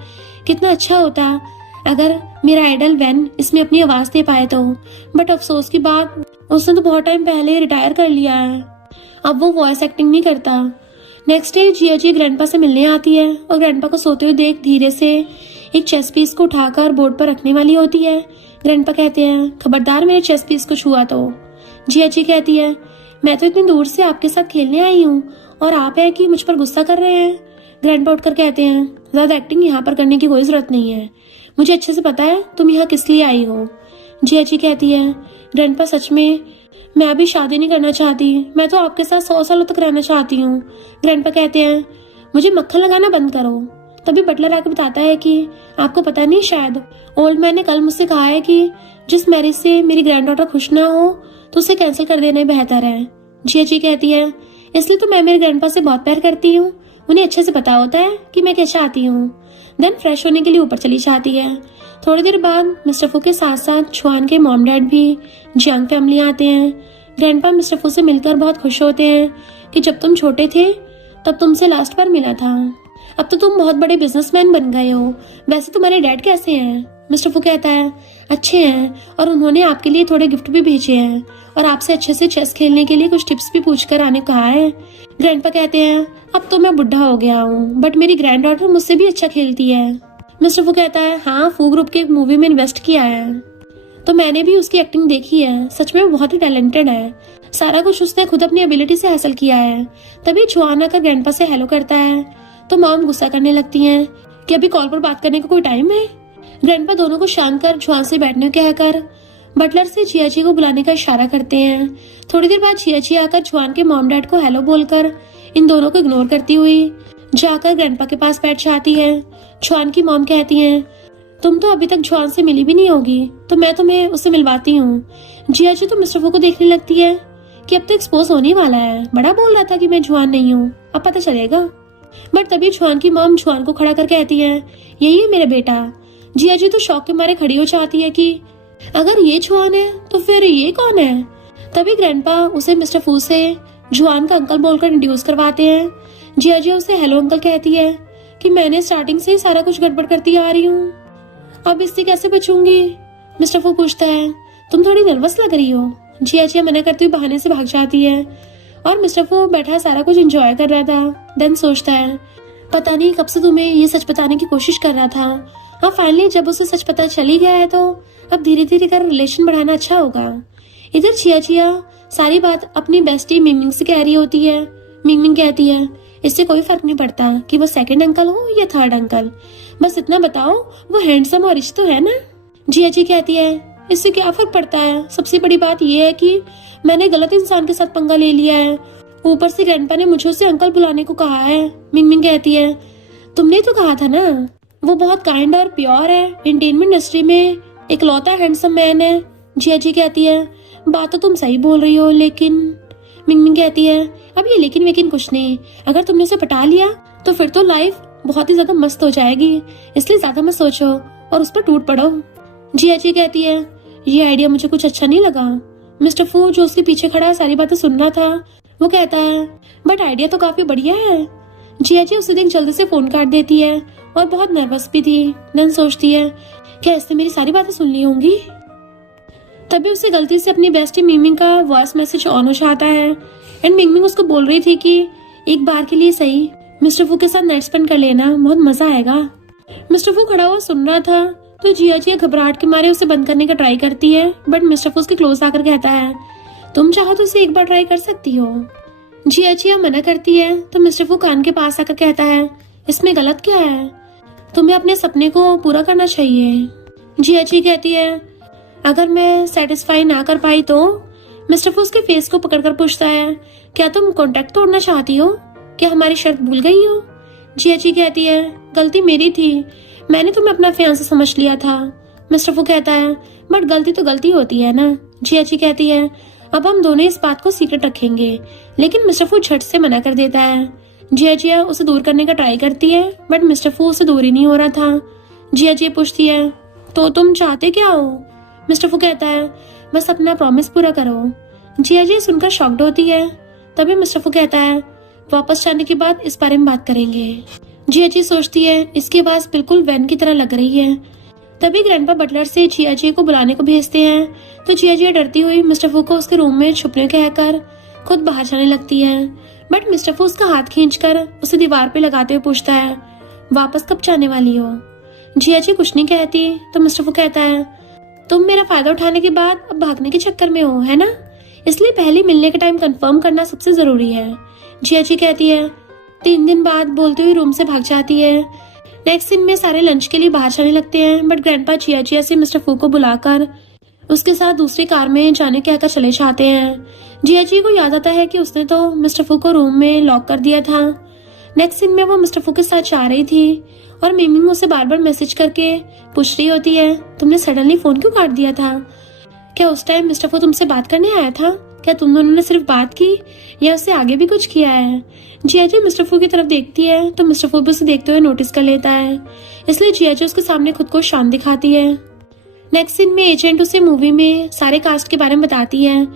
कितना अच्छा होता अगर मेरा आइडल वैन इसमें अपनी आवाज दे पाए तो। बट अफसोस की बात, उसने तो बहुत टाइम पहले रिटायर कर लिया है, अब वो वॉइस एक्टिंग नहीं करता। नेक्स्ट डे जिया ग्रैंडपा से मिलने आती है और ग्रैंडपा को सोते हुए देख धीरे से एक चेस पीस को उठाकर बोर्ड पर रखने वाली होती है। ग्रैंडपा कहते हैं, खबरदार मेरे चेस पीस को छुआ तो। जिया कहती है, मैं तो इतनी दूर से आपके साथ खेलने आई हूँ और आप है कि मुझ पर गुस्सा कर रहे हैं। ग्रैंडपा उठकर कहते हैं, ज्यादा एक्टिंग यहाँ पर करने की कोई जरूरत नहीं है, मुझे अच्छे से पता है तुम यहाँ किस लिए आई हो। जिया कहती है, ग्रैंडपा सच में मैं अभी शादी नहीं करना चाहती, मैं तो आपके साथ 100 सालों तक रहना चाहती हूँ। ग्रैंडपा कहते हैं, मुझे मक्खन लगाना बंद करो। तभी बटलर आके बताता है कि आपको पता नहीं, शायद ओल्ड मैन ने कल मुझसे कहा है कि जिस मैरिज से मेरी ग्रैंड डॉटर खुश ना हो तो उसे कैंसिल कर देना बेहतर है। जिया कहती है, इसलिए तो मैं मेरे ग्रैंडपा से बहुत प्यार करती हूँ, उन्हें अच्छे से पता होता है कि मैं क्या चाहती हूँ। देन फ्रेश होने के लिए ऊपर चली जाती है। थोड़ी देर बाद मिस्टर फू के साथ साथ छुआन के मॉम डैड भी जियांग फैमिली आते हैं। ग्रैंडपा मिस्टर फू से मिलकर बहुत खुश होते हैं कि जब तुम छोटे थे तब तुमसे लास्ट बार मिला था, अब तो तुम बहुत बड़े बिजनेसमैन बन गए हो। वैसे तुम्हारे डैड कैसे हैं। मिस्टर फू कहता है, अच्छे हैं और उन्होंने आपके लिए थोड़े गिफ्ट भी भेजे हैं और आपसे अच्छे से चेस खेलने के लिए कुछ टिप्स भी पूछकर आने कहा है। ग्रैंडपा कहते हैं, अब तो मैं बुढ़ा हो गया हूँ बट मेरी ग्रैंड डॉटर मुझसे भी अच्छा खेलती है। मिस्टर फू कहता है, हाँ, फू ग्रुप के एक मूवी में इन्वेस्ट किया है तो मैंने भी उसकी एक्टिंग देखी है, सच में बहुत ही टैलेंटेड है, सारा कुछ उसने खुद अपनी एबिलिटी से हासिल किया है। तभी छुआन आकर ग्रैंडपा से हेलो करता है तो मॉम गुस्सा करने लगती हैं कि अभी कॉल पर बात करने का कोई टाइम है। ग्रैंडपा दोनों को शांत कर छुआन से बैठने को कहकर बटलर से जिया को बुलाने का इशारा करते हैं। थोड़ी देर बाद जिया आकर छुआन के मॉम डैड को हेलो बोलकर इन दोनों को इग्नोर करती हुई जाकर ग्रैंडपा के पास बैठ जाती है। छुआन की मॉम कहती हैं, तुम तो अभी तक छुआन से मिली भी नहीं होगी तो मैं तुम्हें उससे मिलवाती हूँ। जिया तो मिस्टर फू को देखने लगती है कि अब तो एक्सपोज होने वाला है, बड़ा बोल रहा था कि मैं छुआन नहीं हूँ, अब पता चलेगा। बट तभी छुआन की मॉम छुआन को खड़ा कर कहती है, यही है मेरा बेटा। जिया तो शौक के मारे खड़ी हो जाती है कि अगर ये छुआन है तो फिर ये कौन है। तभी ग्रैंडपा उसे मिस्टर फू से जुआन का अंकल बोलकर इंट्रोड्यूस करवाते हैं। जिया उसे हेलो अंकल कहती है कि मैंने स्टार्टिंग से ही सारा कुछ गड़बड़ करती आ रही हूँ, अब इससे कैसे बचूंगी। मिस्टर फू पूछता है, तुम थोड़ी नर्वस लग रही हो। जिया मना करते हुए बहाने से भाग जाती है और मिस्टर फू बैठा सारा कुछ एंजॉय कर रहा था। देन सोचता है, पता नहीं कब से तुम्हें ये सच बताने की कोशिश कर रहा था, हाँ फाइनली जब उसे सच पता चल ही गया है तो अब धीरे धीरे कर रिलेशन बढ़ाना अच्छा होगा। इधर जिया सारी बात अपनी बेस्टी मिंगमिंग से कह रही होती है। मिंगमिंग कहती है, इससे कोई फर्क नहीं पड़ता कि वो सेकंड अंकल हो या थर्ड अंकल, बस इतना बताओ वो हैंडसम और रिच तो है ना। जिया कहती है, इससे क्या फर्क पड़ता है, सबसे बड़ी बात यह है कि मैंने गलत इंसान के साथ पंगा ले लिया है ऊपर से ग्रैंडपा ने मुझे उसे अंकल बुलाने को कहा है। मिंगमिंग कहती है, तुमने तो कहा था ना, वो बहुत काइंड और प्योर है, एंटरटेनमेंट इंडस्ट्री में इकलौता हैंडसम मैन है। जिया जी कहती है, बात तो तुम सही बोल रही हो, लेकिन मिंगमिंग कहती है, अब ये लेकिन वेकिन कुछ नहीं, अगर तुमने उसे पटा लिया तो फिर तो लाइफ बहुत ही ज्यादा मस्त हो जाएगी, इसलिए ज्यादा मत सोचो और उस पर टूट पड़ो। जिया जी कहती है, ये आइडिया मुझे कुछ अच्छा नहीं लगा। मिस्टर फू जो उसके पीछे खड़ा सारी बातें सुन रहा था, वो कहता है, बट आइडिया तो काफी बढ़िया है। जिया जी उसे देख जल्दी से फोन काट देती है और बहुत नर्वस भी थी। देन सोचती है, क्या इसने मेरी सारी बातें सुन ली होंगी। तभी उसे गलती से अपनी बेस्टी मिंगमिंग का वॉइस मैसेज ऑन हो जाता है एंड मिंगमिंग उसको बोल रही थी कि एक बार के लिए सही मिस्टर फू के साथ नाइट स्पेंड कर लेना, बहुत मजा आएगा। मिस्टर फू खड़ा हुआ सुन रहा था तो जिया जी घबराहट के मारे उसे बंद करने का ट्राई करती है, बट मिस्टर फू उसके क्लोज आकर कहता है, तुम चाहो तो उसे एक बार ट्राई कर सकती हो। जिया जी मना करती है तो मिस्टर फू कान के पास आकर कहता है, इसमें गलत क्या है, तुम्हें अपने सपने को पूरा करना चाहिए। जिया जी कहती है, अगर मैं सेटिस्फाई ना कर पाई तो। मिस्टर फू उसके फेस को पकड़कर पूछता है, क्या तुम कॉन्ट्रैक्ट तोड़ना चाहती हो, क्या हमारी शर्त भूल गई हो। जिया जी कहती है, गलती मेरी थी, मैंने तुम्हें अपना फियांसे समझ लिया था। मिस्टर फू कहता है, बट गलती तो गलती होती है ना। जिया जी कहती है, अब हम दोनों इस बात को सीक्रेट रखेंगे, लेकिन मिस्टर फू झट से मना कर देता है। जिया उसे दूर करने का ट्राई करती है, बट मिस्टर फू उसे दूर ही नहीं हो रहा था। जिया पूछती है, तो तुम चाहते क्या हो। मिस्टर फू कहता है, बस अपना प्रॉमिस पूरा करो। जिया सुनकर शॉक्ड होती है। तभी मिस्टर फू कहता है, वापस जाने के बाद इस बारे में बात करेंगे। जिया सोचती है, इसकी आवाज बिल्कुल वैन की तरह लग रही है। तभी ग्रैंडपा बटलर से जिया को बुलाने को भेजते हैं तो जिया डरती हुई मिस्टर फू को उसके रूम में छुपने कहकर खुद बाहर जाने लगती है, बट मिस्टर फू उसका हाथ खींचकर उसे दीवार पे लगाते हुए पूछता है, वापस कब जाने वाली हो। जिया कुछ नहीं कहती तो मिस्टर फू कहता है, तुम मेरा फायदा उठाने के बाद अब भागने के चक्कर में हो, है ना, इसलिए पहले मिलने का टाइम कंफर्म करना सबसे जरूरी है। जिया कहती है। 3 दिन बाद बोलते हुए रूम से भाग जाती है। नेक्स्ट सीन में सारे लंच के लिए बाहर जाने लगते हैं, बट ग्रैंडपा जिया से मिस्टर फू को बुलाकर उसके साथ दूसरी कार में जाने कहकर चले जाते हैं। जिया को याद आता है कि उसने तो मिस्टर फू को रूम में लॉक कर दिया था। नेक्स्ट सीन में वो मिस्टर फू के साथ जा रही थी और मिंगमिंग उसे बार बार मैसेज करके पूछ रही होती है, तुमने सडनली फोन क्यों काट दिया था, क्या उस टाइम मिस्टर फू तुमसे बात करने आया था, क्या तुम दोनों ने सिर्फ बात की या उससे आगे भी कुछ किया है। जिया मिस्टर फू की तरफ देखती है तो मिस्टर फू भी उसे देखते हुए नोटिस कर लेता है, इसलिए जिया उसके सामने खुद को शांत दिखाती है। नेक्स्ट सीन में एजेंट उसे मूवी में सारे कास्ट के बारे में बताती है।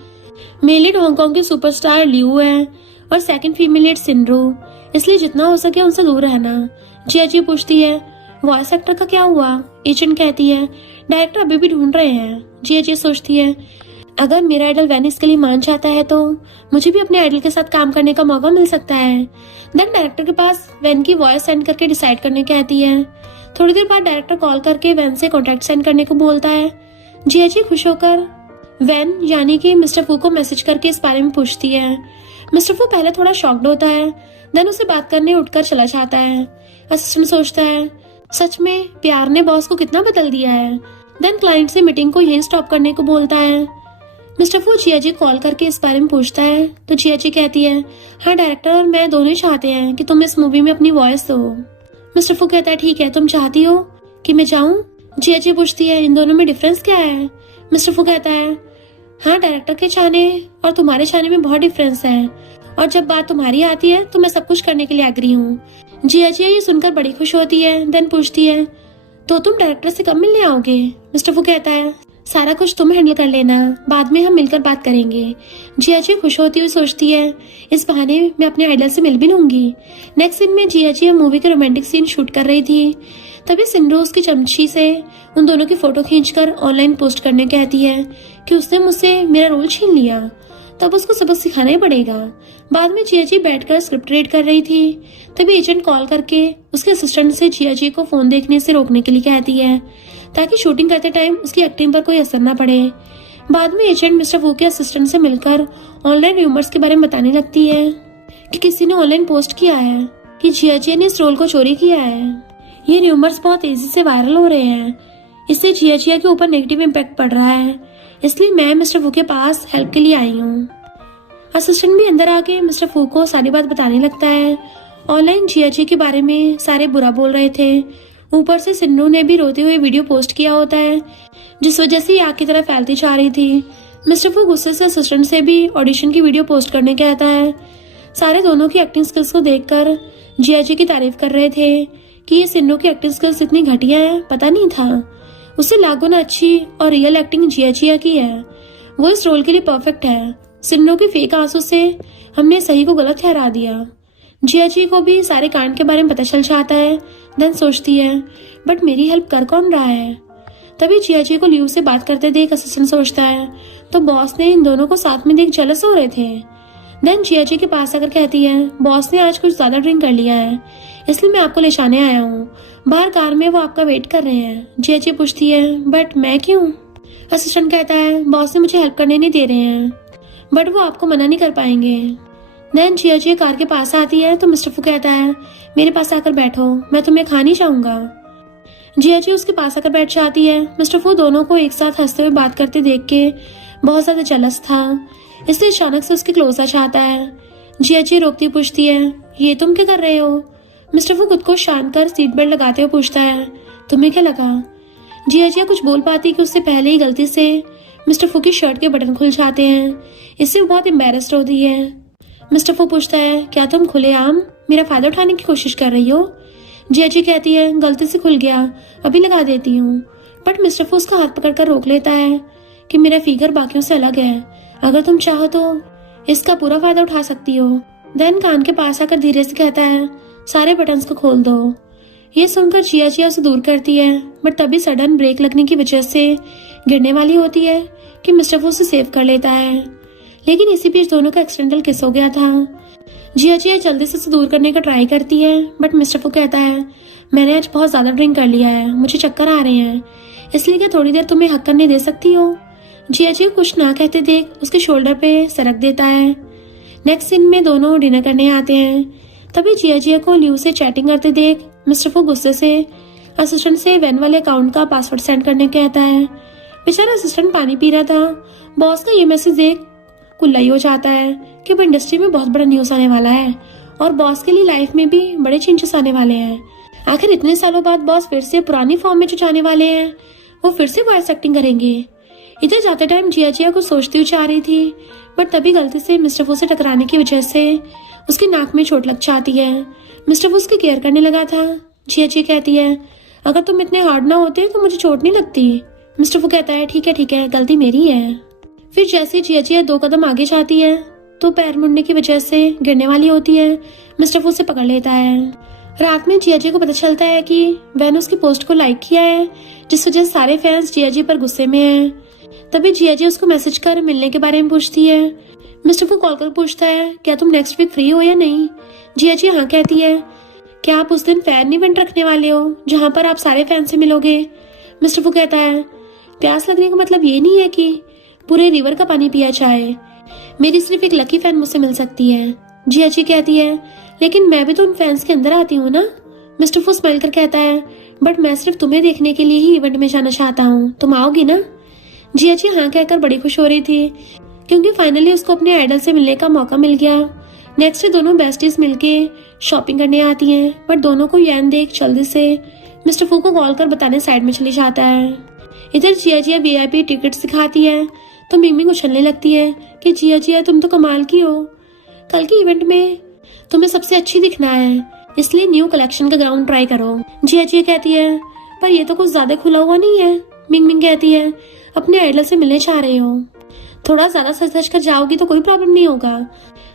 मेल लीड हांगकांग के सुपरस्टार लियू है और सेकंड फीमेल लीड सिंड्रो, इसलिए जितना हो सके उनसे दूर रहना। जिया पूछती है, वॉइस एक्टर का क्या हुआ। एजेंट कहती है, डायरेक्टर अभी भी ढूंढ रहे हैं। जिया सोचती है, अगर मेरा आइडल वैन इसके लिए मान जाता है तो मुझे भी अपने आइडल के साथ काम करने का मौका मिल सकता है। देन डायरेक्टर के पास वैन की वॉइस सेंड करके डिसाइड करने कहती है। थोड़ी देर बाद डायरेक्टर कॉल करके वैन से कॉन्ट्रैक्ट सेंड करने को बोलता है। जिया खुश होकर वैन यानी कि मिस्टर फू को मैसेज करके इस बारे में पूछती है। मिस्टर फू पहले थोड़ा शॉक्ड होता है, देन उसे बात करने उठकर चला जाता है। असिस्टेंट सोचता है, सच में प्यार ने बॉस को कितना बदल दिया है। देन क्लाइंट से मीटिंग को यहीं स्टॉप करने को बोलता है। मिस्टर फू जिया कॉल करके इस बारे में पूछता है तो जिया कहती है, हाँ डायरेक्टर और मैं दोनों चाहते हैं कि तुम इस मूवी में अपनी वॉइस दो। मिस्टर फू कहता है, ठीक है, तुम चाहती हो कि मैं जाऊं। जिया पूछती है, इन दोनों में डिफरेंस क्या है। मिस्टर फू कहता है, हाँ डायरेक्टर के चाहने और तुम्हारे चाहने में बहुत डिफरेंस है, और जब बात तुम्हारी आती है तो मैं सब कुछ करने के लिए एग्री हूँ। जिया ये सुनकर बड़ी खुश होती है। देन पूछती है, तो तुम डायरेक्टर से कब मिलने आओगे। मिस्टर फू कहता है, सारा कुछ तुम हैंडल कर लेना, बाद में हम मिलकर बात करेंगे। जिया खुश होती हुई सोचती है, इस बहाने मैं अपने आइडल से मिल भी लूंगी। नेक्स्ट सीन में जिया मूवी के रोमांटिक सीन शूट कर रही थी। तभी सिंड्रो उसकी चमची से उन दोनों की फोटो खींचकर ऑनलाइन पोस्ट करने कहती है कि उसने मुझसे मेरा रोल छीन लिया, तब उसको सबक सिखाना ही पड़ेगा। बाद में जिया बैठकर स्क्रिप्ट रीड कर रही थी। तभी एजेंट कॉल करके उसके असिस्टेंट से जिया को फोन देखने से रोकने के लिए कहती है, ताकि शूटिंग करते टाइम उसकी एक्टिंग पर कोई असर ना पड़े। बाद में एजेंट मिस्टर फू के असिस्टेंट से मिलकर ऑनलाइन र्यूमर्स के बारे में बताने लगती है कि किसी ने ऑनलाइन पोस्ट किया है कि जिया ने इस रोल को चोरी किया है। ये र्यूमर्स बहुत तेजी से वायरल हो रहे हैं, इससे जिया के ऊपर नेगेटिव इम्पैक्ट पड़ रहा है, इसलिए मैं मिस्टर फू के पास हेल्प के लिए आई हूँ। असिस्टेंट भी अंदर आके मिस्टर फू को सारी बात बताने लगता है। ऑनलाइन जिया जी के बारे में सारे बुरा बोल रहे थे। ऊपर से सिन्नू ने भी रोते हुए वीडियो पोस्ट किया होता है, जिस वजह से आग की तरह फैलती जा रही थी। मिस्टर फू गुस्से से असिस्टेंट से भी ऑडिशन की वीडियो पोस्ट करने कहता है। सारे दोनों की एक्टिंग स्किल्स को देखकर जिया जी की तारीफ कर रहे थे कि ये सिन्नू की एक्टिंग स्किल्स इतनी घटिया है, पता नहीं था। उससे लाख गुना अच्छी और रियल एक्टिंग जिया की है। वो इस रोल के लिए परफेक्ट है। सिन्नू की फेक आंसू से हमने सही को गलत ठहरा दिया। जिया जी को भी सारे कांड के बारे में पता चल जाता है। देन सोचती है, बट मेरी हेल्प कर कौन रहा है। तभी जिया जी को ल्यू से बात करते देख असिस्टेंट सोचता है, तो बॉस ने इन दोनों को साथ में देख जेलस हो रहे थे। देन जिया जी के पास आकर कहती है, बॉस ने आज कुछ ज्यादा ड्रिंक कर लिया है, इसलिए मैं आपको ले जाने आया हूँ। बाहर कार में वो आपका वेट कर रहे हैं। जिया जी पूछती है, बट मैं क्यों? असिस्टेंट कहता है, बॉस ने मुझे हेल्प करने नहीं दे रहे हैं, बट वो आपको मना नहीं कर पाएंगे। देन जिया जी कार के पास आती है तो मिस्टर फू कहता है, मेरे पास आकर बैठो, मैं तुम्हें खा नहीं चाहूंगा। जिया जी उसके पास आकर बैठ जाती है। मिस्टर फू दोनों को एक साथ हंसते हुए बात करते देख के बहुत ज्यादा जेलस था, इसलिए अचानक से उसके क्लोज आ जाता है। जिया जी रोकती पूछती है, ये तुम क्या कर रहे हो? मिस्टर फू खुद को शांत कर सीट बेल्ट लगाते हुए पूछता है, तुम्हें क्या लगा? जिया कुछ बोल पाती कि उससे पहले ही गलती से मिस्टर फू की शर्ट के बटन खुल जाते हैं। इससे वो बहुत एम्बेरस्ड होती है। मिस्टर फू पूछता है, क्या तुम खुलेआम मेरा फायदा उठाने की कोशिश कर रही हो? जिया जी कहती है, गलती से खुल गया, अभी लगा देती हूँ। बट मिस्टर फू उसका हाथ पकड़कर रोक लेता है कि मेरा फिगर बाकियों से अलग है, अगर तुम चाहो तो इसका पूरा फायदा उठा सकती हो। देन कान के पास आकर धीरे से कहता है, सारे बटन्स को खोल दो। ये सुनकर जिया उसे दूर करती है, बट तभी सडन ब्रेक लगने की वजह से गिरने वाली होती है कि मिस्टर फू उसे सेव कर लेता है। लेकिन इसी बीच दोनों का एक्सीडेंटल किस हो गया था। जिया जल्दी से उसे दूर करने का ट्राई करती है, बट मिस्टर फू कहता है, मैंने आज बहुत ज्यादा ड्रिंक कर लिया है, मुझे चक्कर आ रहे हैं, इसलिए क्या थोड़ी देर तुम्हें हक करने दे सकती हो? जिया कुछ ना कहते देख उसके शोल्डर पे सरक देता है। नेक्स्ट सीन में दोनों डिनर करने आते हैं। तभी जिया को ल्यू से चैटिंग करते देख मिस्टर फू गुस्से से असिस्टेंट से वैन वाले अकाउंट का पासवर्ड सेंड करने कहता है। बेचारा असिस्टेंट पानी पी रहा था। बॉस का ये मैसेज देख कुल्लाई हो जाता है कि अब इंडस्ट्री में बहुत बड़ा न्यूज आने वाला है और बॉस के लिए लाइफ में भी बड़े चेंजेस आने वाले हैं। आखिर इतने सालों बाद बॉस फिर से पुरानी फॉर्म में जो जाने वाले हैं, वो फिर से वॉइस एक्टिंग करेंगे। इधर जाते टाइम जिया कुछ सोचती हुई जा रही थी, बट तभी गलती से मिस्टर फू से टकराने की वजह से उसकी नाक में चोट लग जाती है। मिस्टर फू उसकी केयर करने लगा था। जिया कहती है, अगर तुम इतने हार्ड ना होते तो मुझे चोट नहीं लगती। मिस्टर फू कहता है, ठीक है, गलती मेरी है। फिर जैसे जिया 2 कदम आगे जाती है तो पैर मुड़ने की वजह से गिरने वाली होती है। मिस्टर फू से पकड़ लेता है। रात में जिया को पता चलता है कि वैन उसकी पोस्ट को लाइक किया है, जिस वजह से सारे फैंस जिया पर गुस्से में हैं। तभी जिया उसको मैसेज कर मिलने के बारे में पूछती है। मिस्टर फू कॉल कर पूछता है, क्या तुम नेक्स्ट वीक फ्री हो या नहीं? जिया हाँ कहती है। क्या आप उस दिन फैन इवेंट रखने वाले हो जहाँ पर आप सारे फैन से मिलोगे? मिस्टर फू कहता है, प्यास लगने का मतलब ये नहीं है कि पूरे रिवर का पानी पिया जाए, मेरी सिर्फ एक लकी फैन मुझसे मिल सकती है। जिया कहती है, लेकिन मैं भी तो उन फैंस के अंदर आती हूँ ना। मिस्टर फू स्माइल कर कहता है, बट मैं सिर्फ तुम्हें देखने के लिए ही इवेंट में जाना चाहता हूँ, तुम आओगी ना? जिया हाँ कहकर बड़ी खुश हो रही थी, क्योंकि फाइनली उसको अपने आइडल से मिलने का मौका मिल गया। नेक्स्ट डे दोनों बेस्टीज मिलके शॉपिंग करने आती हैं, बट दोनों को यैन देख जल्दी से मिस्टर फू को कॉल कर बताने साइड में चली जाता है। इधर जिया VIP टिकट दिखाती है तो मिंग उछलने लगती है कि जिया तुम तो कमाल की हो, कल के इवेंट में तुम्हें सबसे अच्छी दिखना है, इसलिए न्यू कलेक्शन का गाउन ट्राई करो। जिया कहती है, पर ये तो कुछ ज्यादा खुला हुआ नहीं है। मिंग कहती है, अपने आइडल से मिलने चाह रहे हो, थोड़ा ज्यादा सच कर जाओगी तो कोई प्रॉब्लम नहीं होगा।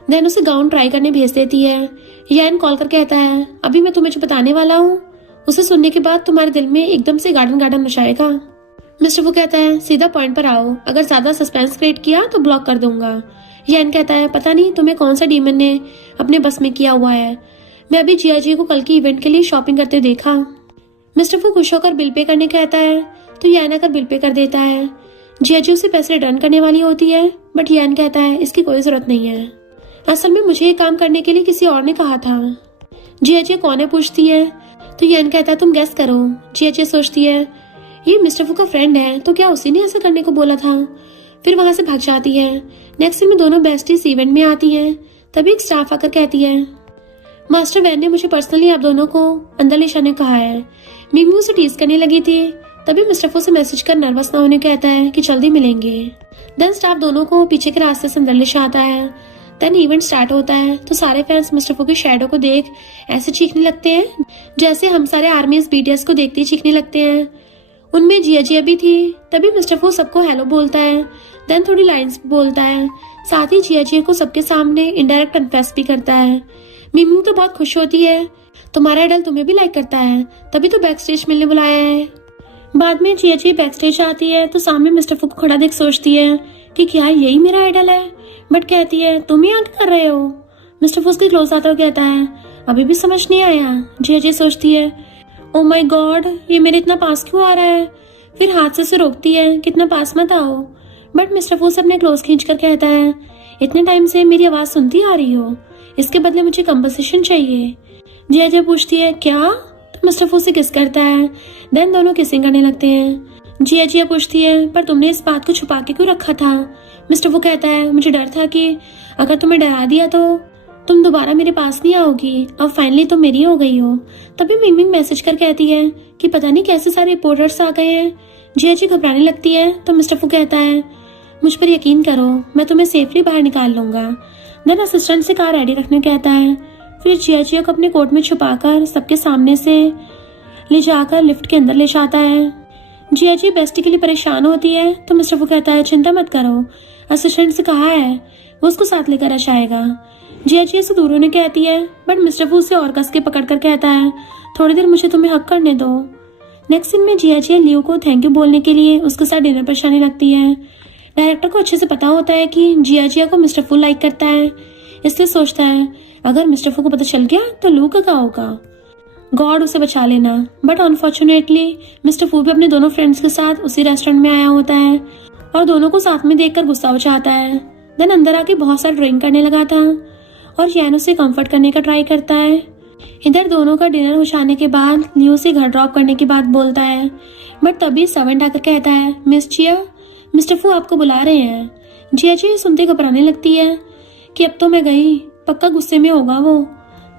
देन उसे गाउन ट्राई करने भेज देती है। यैन कॉल कर कहता है, अभी मैं तुम्हें जो बताने वाला हूँ उसे सुनने के बाद तुम्हारे दिल में एकदम से गार्डन हो जाएगा। मिस्टर वो कहता है, सीधा पॉइंट पर आओ, अगर ज्यादा सस्पेंस क्रिएट किया तो ब्लॉक कर दूंगा। यैन कहता है, पता नहीं तुम्हें कौन सा डीमन ने अपने बस में किया हुआ है, मैं अभी जिया को कल की इवेंट के लिए शॉपिंग करते देखा। मिस्टर फू खुश होकर बिल पे करने कहता है तो यैन आकर बिल पे कर देता है। जिया उसे पैसे रिटर्न करने वाली होती है, बट यैन कहता है, इसकी कोई जरूरत नहीं है, असल में मुझे ये काम करने के लिए किसी और ने कहा था। जिया कौन है पूछती है तो यैन कहता है, तुम गेस करो। जिया सोचती है, ये मिस्टर फू का फ्रेंड है तो क्या उसी ने ऐसा करने को बोला था, फिर वहां से भाग जाती है। नेक्स्ट सीन में दोनों बेस्टीज इवेंट में आती हैं। तभी एक स्टाफ आकर कहती है, मास्टर वैन ने मुझे पर्सनली आप दोनों को अंदर ले जाने कहा है। मिमी उसे टीज करने लगी थी। तभी मिस्टर फू से मैसेज कर नर्वस ना होने कहता है कि जल्दी मिलेंगे। देन स्टाफ दोनों को पीछे के रास्ते से अंदर ले जाता है। देन इवेंट स्टार्ट होता है तो सारे फैंस मिस्टर फू की शैडो को देख ऐसे चीखने लगते हैं जैसे हम सारे आर्मीज बीटीएस को देखते ही चीखने लगते हैं। उनमें जिया जिया भी थी। तभी मिस्टर फू सबको हेलो बोलता है। देन थोड़ी लाइंस बोलता है। साथ ही जिया जिया को सबके सामने इनडायरेक्ट कन्फेस भी करता है। मिमी तो बहुत खुश होती है, तुम्हारा आइडल तुम्हें भी लाइक करता है, तभी तो बैक स्टेज मिलने बुलाया है। बाद में जिया जिया बैक स्टेज आती है तो सामने मिस्टर फू को खड़ा देख सोचती है कि क्या यही मेरा आइडल है, बट कहती है तुम ही आगे कर रहे हो। मिस्टर फू उसके क्लोज आता हुआ कहता है अभी भी समझ नहीं आया। जिया जिया सोचती है ओ माय गॉड, ये मेरे इतना पास क्यों आ रहा है। फिर हाथ से उसे रोकती है कि इतना पास मत आओ, बट मिस्टर फू से अपने क्लोज खींचकर कहता है इतने टाइम से मेरी आवाज सुनती आ रही हो, इसके बदले मुझे कंपनसेशन चाहिए। जिया जिया पूछती है क्या, तो मिस्टर फू से किस करता है। देन दोनों किसिंग करने लगते हैं। जिया जिया पूछती है पर तुमने इस बात को छुपा के क्यों रखा था। मिस्टर फू कहता है मुझे डर था कि अगर तुम्हें डरा दिया तो तुम दोबारा मेरे पास नहीं आओगी, अब फाइनली तुम मेरी हो गई हो। तभी मिंग मैसेज कर कहती है कि पता नहीं कैसे सारे रिपोर्टर्स आ गए हैं। जिया जी घबराने लगती है तो मिस्टर फू कहता है मुझ पर यकीन करो, मैं तुम्हें सेफली बाहर निकाल लूंगा। देन असिस्टेंट से कार रेडी रखने कहता है। फिर जिया जिया को अपने कोट में छुपाकर सबके सामने से ले जाकर लिफ्ट के अंदर ले जाता है। जिया जी बेस्टी के लिए परेशान होती है तो मिस्टर फू कहता है चिंता मत करो, असिस्टेंट से कहा है वो उसको साथ लेकर आ जाएगा। जिया जी से दूर होने कहती है बट मिस्टर फू उसे और कस के पकड़ कर कहता है थोड़ी देर मुझे तुम्हें हक करने दो। नेक्स्ट सीन में जिया जिया लियो को थैंक यू बोलने के लिए उसके साथ डिनर पर जाने लगती है। डायरेक्टर को अच्छे से पता होता है कि जिया जिया को मिस्टर फू लाइक करता है, इसलिए सोचता है अगर मिस्टर फू को पता चल गया तो लू का क्या होगा, गॉड उसे बचा लेना। बट अनफॉर्चुनेटली मिस्टर फू भी अपने दोनों फ्रेंड्स के साथ उसी रेस्टोरेंट में आया होता है और दोनों को साथ में देखकर गुस्सा हो जाता है। देन अंदर आके बहुत सारा ड्रिंक करने लगा था और यैन उसे कंफर्ट करने का ट्राई करता है। इधर दोनों का डिनर हो जाने के बाद लियो से घर ड्रॉप करने की बात बोलता है, बट तभी सर्वेंट आकर कहता है मिस जिया, मिस्टर फू आपको बुला रहे हैं। जिया जी सुनते घबराने लगती है कि अब तो मैं गई, पक्का गुस्से में होगा वो।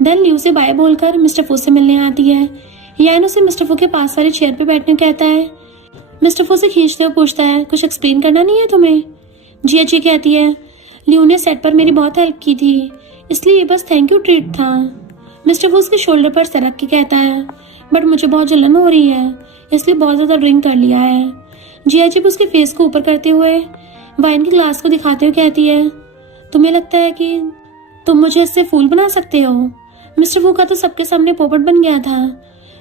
देन लियो से बाय बोलकर मिस्टर फू से मिलने आती है। यैन उसे मिस्टर फू के पास वाली चेयर पे बैठने कहता है। मिस्टर फू से खींचते हुए पूछता है कुछ एक्सप्लेन करना नहीं है तुम्हें। जिया जी कहती है लियो ने सेट पर मेरी बहुत हेल्प की थी, इसलिए ये बस थैंक यू ट्रीट था। मिस्टर फू उसके शोल्डर पर सरक के कहता है बट मुझे बहुत जलन हो रही है, इसलिए बहुत ज्यादा ड्रिंक कर लिया है। जिया जी उसके फेस को ऊपर करते हुए वाइन के ग्लास को दिखाते हुए कहती है तुम्हें लगता है कि तुम मुझे इससे फूल बना सकते हो। मिस्टर फू का तो सबके सामने पोपट बन गया था।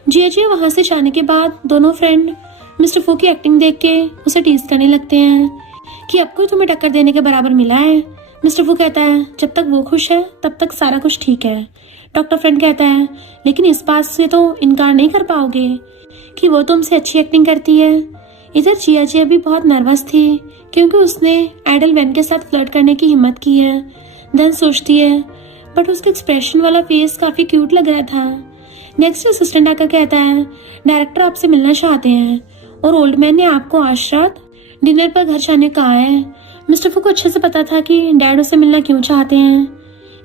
जिया जी वहां से जाने के बाद दोनों फ्रेंड मिस्टर फू की एक्टिंग देख के उसे टीज करने लगते हैं कि अब कोई तुम्हें टक्कर देने के बराबर मिला है। मिस्टर फू कहता है जब तक वो खुश है तब तक सारा कुछ ठीक है। डॉक्टर फ्रेंड कहता है लेकिन इस बात से तो इनकार नहीं कर पाओगे कि वो तुमसे अच्छी एक्टिंग करती है। इधर जिया जी भी बहुत नर्वस थी क्योंकि उसने आइडल वैन के साथ फ्लर्ट करने की हिम्मत की है। देन सोचती है बट उसका एक्सप्रेशन वाला फेस काफी क्यूट लग रहा था। नेक्स्ट असिस्टेंट आकर कहता है डायरेक्टर आपसे मिलना चाहते हैं और ओल्ड मैन ने आपको आज रात डिनर पर घर जाने कहा है। मिस्टर फू को अच्छे से पता था कि डैड उसे मिलना क्यों चाहते हैं,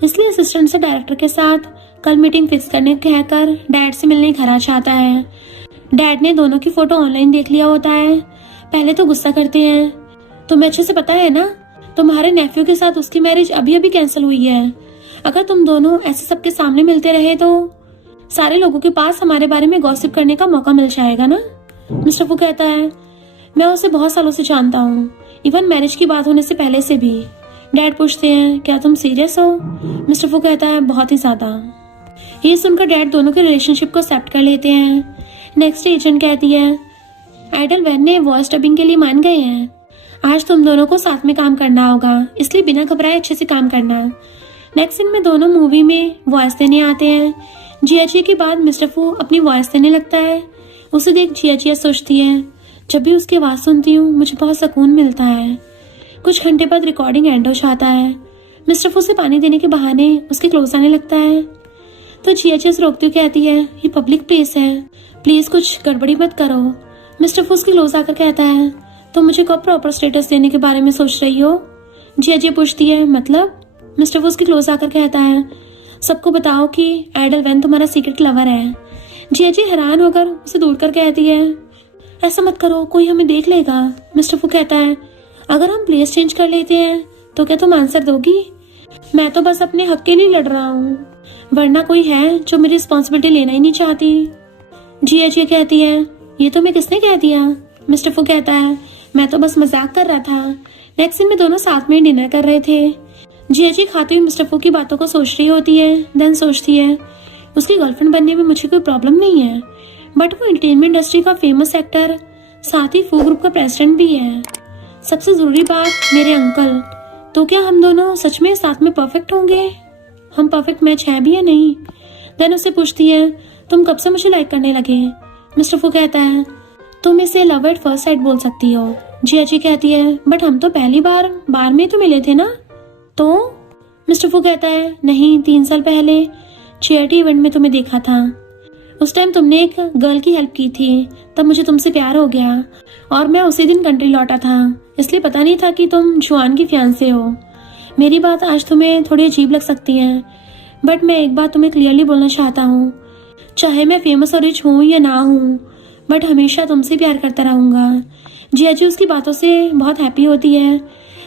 इसलिए असिस्टेंट से डायरेक्टर के साथ कल मीटिंग फिक्स करने कहकर डैड से मिलने घर आ जाता है। डैड ने दोनों की फोटो ऑनलाइन देख लिया होता है। पहले तो गुस्सा करते हैं, तुम्हें अच्छे से पता है ना तुम्हारे नेफ्यू के साथ उसकी मैरिज अभी अभी कैंसिल हुई है। अगर तुम दोनों ऐसे सबके सामने मिलते रहे तो सारे लोगों के पास हमारे बारे में गॉसिप करने का मौका मिल जाएगा ना। मिस्टर फू कहता है मैं उसे बहुत सालों से जानता हूँ, इवन मैरिज की बात होने से पहले से भी। डैड पूछते हैं क्या तुम सीरियस हो। मिस्टर फू कहता है बहुत ही ज्यादा। ये सुनकर डैड दोनों के रिलेशनशिप को एक्सेप्ट कर लेते हैं। नेक्स्ट एजेंट कहती है आइडल वैन ने वॉइस डबिंग के लिए मान गए हैं, आज तुम दोनों को साथ में काम करना होगा, इसलिए बिना घबराए अच्छे से काम करना। नेक्स्ट सीन में दोनों मूवी में वॉइस देने आते हैं। जिया जिया के बाद मिस्टर फू अपनी वॉइस देने लगता है। उसे देख जिया जिया सोचती है जब भी उसकी आवाज सुनती हूँ मुझे बहुत सुकून मिलता है। कुछ घंटे बाद रिकॉर्डिंग एंड हो जाता है। मिस्टर फू से पानी देने के बहाने उसके क्लोज आने लगता है तो जिया जिया से रोकती हुई कहती है ये पब्लिक प्लेस है, प्लीज कुछ गड़बड़ी मत करो। मिस्टर फू उसके क्लोज आकर कहता है तो मुझे कब प्रॉपर स्टेटस देने के बारे में सोच रही हो? जिया जी पूछती है। मतलब? मिस्टर फू उसके क्लोज आकर कहता है, सबको बताओ कि आइडल वैन तुम्हारा सीक्रेट लवर है। जिया जी हैरान होकर उसे दूर कर कहती है, ऐसा मत करो, कोई हमें देख लेगा। मिस्टर फू कहता है, अगर हम प्लेस चेंज कर लेते हैं तो क्या तुम आंसर दोगी? मैं तो बस अपने हक के लिए लड़ रहा हूँ, वरना कोई है जो मेरी रिस्पॉन्सिबिलिटी लेना ही नहीं चाहती। जिया जी कहती है, ये तो मैं किसने कह दिया? मिस्टर फू कहता है, मैं तो बस मजाक कर रहा था। नेक्स्ट सीन में दोनों साथ में डिनर कर रहे थे। जिया जी खाते हुए मिस्टर फू की बातों को सोच रही होती है। देन सोचती है, उसकी गर्लफ्रेंड बनने में मुझे कोई प्रॉब्लम नहीं है, बट वो एंटरटेनमेंट इंडस्ट्री का फेमस एक्टर, साथ ही फू ग्रुप का प्रेसिडेंट भी है। सबसे जरूरी बात, मेरे अंकल। तो क्या हम दोनों सच में साथ में परफेक्ट होंगे? हम परफेक्ट मैच है भी या नहीं? देन उससे पूछती है, तुम कब से मुझे लाइक करने लगे? मिस्टर फू कहता है, तुम इसे लव एट फर्स्ट साइट बोल सकती हो। जिया जी कहती है, बट हम तो पहली बार में तो मिले थे ना? तो मिस्टर फू कहता है, नहीं, 3 साल पहले चैरिटी इवेंट में तुम्हें देखा था। उस टाइम तुमने एक गर्ल की हेल्प की थी, तब मुझे तुमसे प्यार हो गया और मैं उसी दिन कंट्री लौटा था, इसलिए पता नहीं था कि तुम जुआन की फियांसे हो। मेरी बात आज तुम्हें थोड़ी अजीब लग सकती है, बट मैं एक बात तुम्हें क्लियरली बोलना चाहता हूँ, चाहे मैं फेमस और रिच हूँ या ना हूँ, बट हमेशा तुमसे प्यार करता रहूंगा। जिया जी उसकी बातों से बहुत हैप्पी होती है।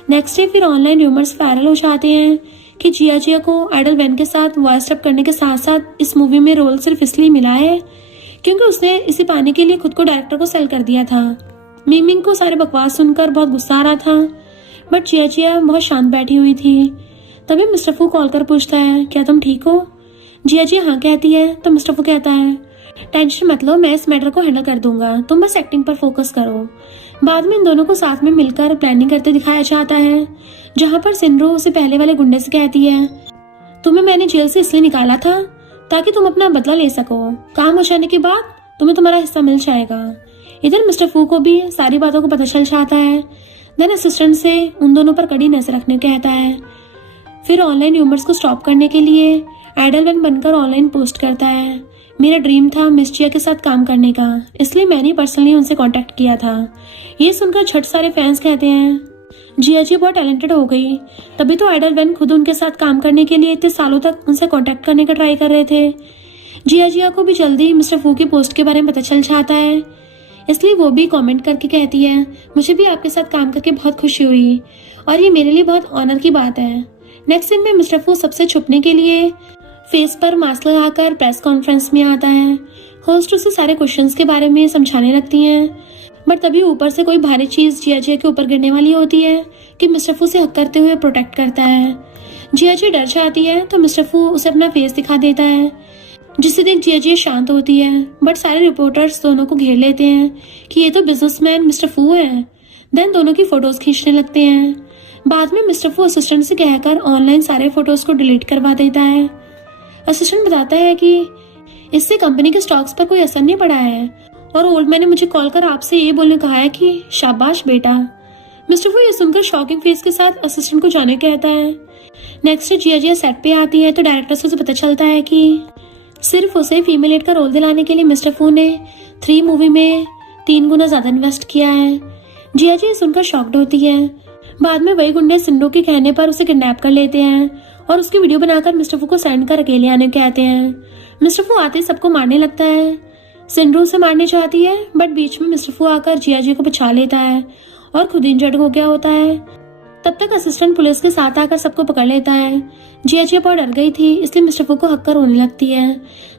नेक्स्ट डे फिर ऑनलाइन रूमर्स वायरल हो जाते हैं कि जिया को आइडल वैन के साथ वॉइस डब करने के साथ साथ इस मूवी में रोल सिर्फ इसलिए मिला है क्योंकि उसने इसे पाने के लिए खुद को डायरेक्टर को सेल कर दिया था। मीमिंग को सारे बकवास सुनकर बहुत गुस्सा आ रहा था, बट जिया बहुत शांत बैठी हुई थी। तभी मिस्टर फू कॉल कर पूछता है, क्या तुम ठीक हो? जिया हाँ कहती है। तो मिस्टर फू कहता है, टेंशन मत लो, मैं इस मैटर को हैंडल कर दूंगा, तुम बस एक्टिंग पर फोकस करो। बाद में इन दोनों को साथ में मिलकर प्लानिंग करते दिखाया जाता है, जहाँ पर सिंड्रो उसे पहले वाले गुंडे से कहती है, तुम्हें मैंने जेल से इसलिए निकाला था ताकि तुम अपना बदला ले सको, काम हो जाने के बाद तुम्हें तुम्हारा हिस्सा मिल जाएगा। इधर मिस्टर फू को भी सारी बातों को पता चल जाता है। देन असिस्टेंट से उन दोनों पर कड़ी नजर रखने को कहता है। फिर ऑनलाइन र्यूमर्स को स्टॉप करने के लिए आइडल वैन बनकर ऑनलाइन पोस्ट करता है, मेरा ड्रीम था मिस जिया के साथ काम करने का, इसलिए मैंने पर्सनली उनसे कांटेक्ट किया था। ये सुनकर झट सारे फैंस कहते हैं, जिया जी बहुत टैलेंटेड हो गई, तभी तो आइडल वैन खुद उनके साथ काम करने के लिए इतने सालों तक उनसे कांटेक्ट करने का ट्राई कर रहे थे। जिया को भी जल्दी मिस्टर फू की पोस्ट के बारे में पता चल जाता है, इसलिए वो भी कमेंट करके कहती है, मुझे भी आपके साथ काम करके बहुत खुशी हुई और ये मेरे लिए बहुत ऑनर की बात है। नेक्स्ट सीन में मिस्टर फू सबसे छुपने के लिए फेस पर मास्क लगाकर प्रेस कॉन्फ्रेंस में आता है। होस्ट उसे सारे क्वेश्चंस के बारे में समझाने लगती हैं, बट तभी ऊपर से कोई भारी चीज जिया के ऊपर गिरने वाली होती है कि मिस्टर फू से हक करते हुए प्रोटेक्ट करता है। जिया डर जाती है तो मिस्टर फू उसे अपना फेस दिखा देता है, जिससे देख जिया शांत होती है, बट सारे रिपोर्टर्स दोनों को घेर लेते हैं कि ये तो बिजनेसमैन मिस्टर फू है। देन दोनों की फोटोज खींचने लगते हैं। बाद में मिस्टर फू असिस्टेंट से कहकर ऑनलाइन सारे फोटोज को डिलीट करवा देता है। असिस्टेंट बताता है कि इससे कंपनी के स्टॉक्स पर कोई असर नहीं पड़ा है और ओल्ड मैन ने मुझे कॉल कर आपसे ये बोलने कहा है कि शाबाश बेटा। मिस्टर फू ये सुनकर शॉकिंग फेस के साथ असिस्टेंट को जाने कहता है। नेक्स्ट डे जिया सेट पे आती है तो डायरेक्टर से उसे पता चलता है कि सिर्फ उसे फीमेल लीड का रोल दिलाने के लिए मिस्टर फू ने 3 मूवी में 3 गुना ज्यादा इन्वेस्ट किया है। जिया सुनकर शॉक्ड होती है। बाद में वही गुंडे सिंडो के कहने पर उसे किडनैप कर लेते हैं और उसकी वीडियो बनाकर मिस्टर फू को सेंड कर अकेले आने कहते हैं। मिस्टर फू आते ही सबको मारने लगता है। सिंड्रो उसे मारने चाहती है, बट बीच में मिस्टर फू आकर जिया को बचा लेता है और खुद इंजर्ड हो गया होता है। तब तक असिस्टेंट पुलिस के साथ आकर सबको पकड़ लेता है। जिया बहुत डर गई थी, इसलिए मिस्टर फू को हक कर रोने लगती है।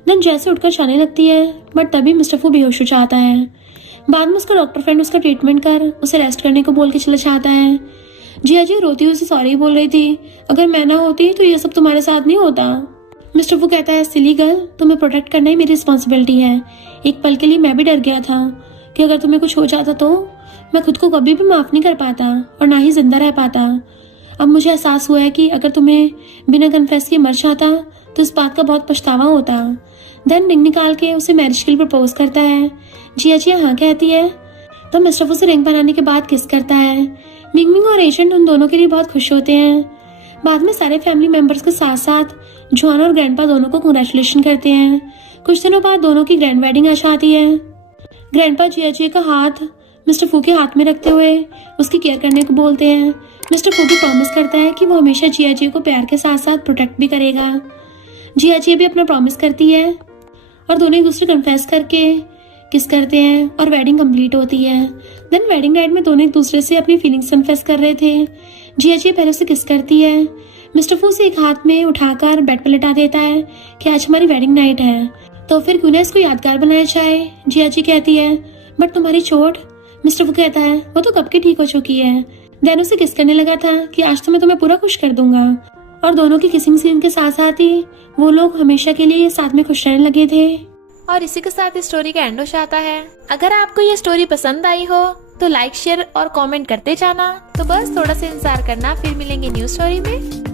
देन जैसे उठकर जाने लगती है, बट तभी मिस्टर फू बेहोश हो जाता है। बाद में उसका डॉक्टर फ्रेंड उसका ट्रीटमेंट कर उसे रेस्ट करने को बोल के चला जाता है। जिया रोती हुई उसे सॉरी बोल रही थी, अगर मैं ना होती तो ये सब तुम्हारे साथ नहीं होता। मिस्टर फू कहता है, सिली गर्ल, तुम्हें प्रोटेक्ट करना ही मेरी रिस्पॉन्सिबिलिटी है। एक पल के लिए मैं भी डर गया था कि अगर तुम्हें कुछ हो जाता तो मैं खुद को कभी भी माफ नहीं कर पाता और ना ही जिंदा रह पाता। अब मुझे एहसास हुआ है कि अगर तुम्हें बिना कन्फेस के मर जाता तो इस बात का बहुत पछतावा होता। देन रिंग निकाल के उसे मैरिज के लिए प्रपोज करता है। जिया हाँ कहती है तो मिस्टर फू से रिंग बनाने के बाद किस करता है। मिंग और एजेंट उन दोनों के लिए बहुत खुश होते हैं। बाद में सारे फैमिली मेंबर्स के साथ साथ जॉन और ग्रैंडपा दोनों को कांग्रेचुलेशन करते हैं। कुछ दिनों बाद दोनों की ग्रैंड वेडिंग आ जाती है। ग्रैंडपा जिया का हाथ मिस्टर फू के हाथ में रखते हुए उसकी केयर करने को बोलते हैं। मिस्टर फू भी प्रॉमिस करता है कि वो हमेशा जिया जी को प्यार के साथ साथ प्रोटेक्ट भी करेगा। जिया जी भी अपना प्रॉमिस करती है और दोनों एक दूसरे कन्फेस करके किस करते हैं और वेडिंग कंप्लीट होती है। देन वेडिंग नाइट में दोनों एक दूसरे से अपनी फीलिंग्स कन्फेस कर रहे थे। जिया जी पहले से किस करती है। मिस्टर फू से एक हाथ में उठाकर बेड पर लिटा देता है कि आज हमारी वेडिंग नाइट है, तो फिर क्यों ना इसको यादगार बनाया जाए। जिया जी कहती है बट तुम्हारी चोट। मिस्टर फू कहता है वो तो कब की ठीक हो चुकी है। देन उसे किस करने लगा था कि आज तो मैं तुम्हें पूरा खुश कर दूंगा। और दोनों की किसिंग सीन के साथ साथ ही वो लोग हमेशा के लिए साथ में खुश रहने लगे थे। और इसी के साथ इस स्टोरी का एंड हो जाता है। अगर आपको ये स्टोरी पसंद आई हो तो लाइक शेयर और कमेंट करते जाना। तो बस थोड़ा सा इंतजार करना, फिर मिलेंगे न्यू स्टोरी में।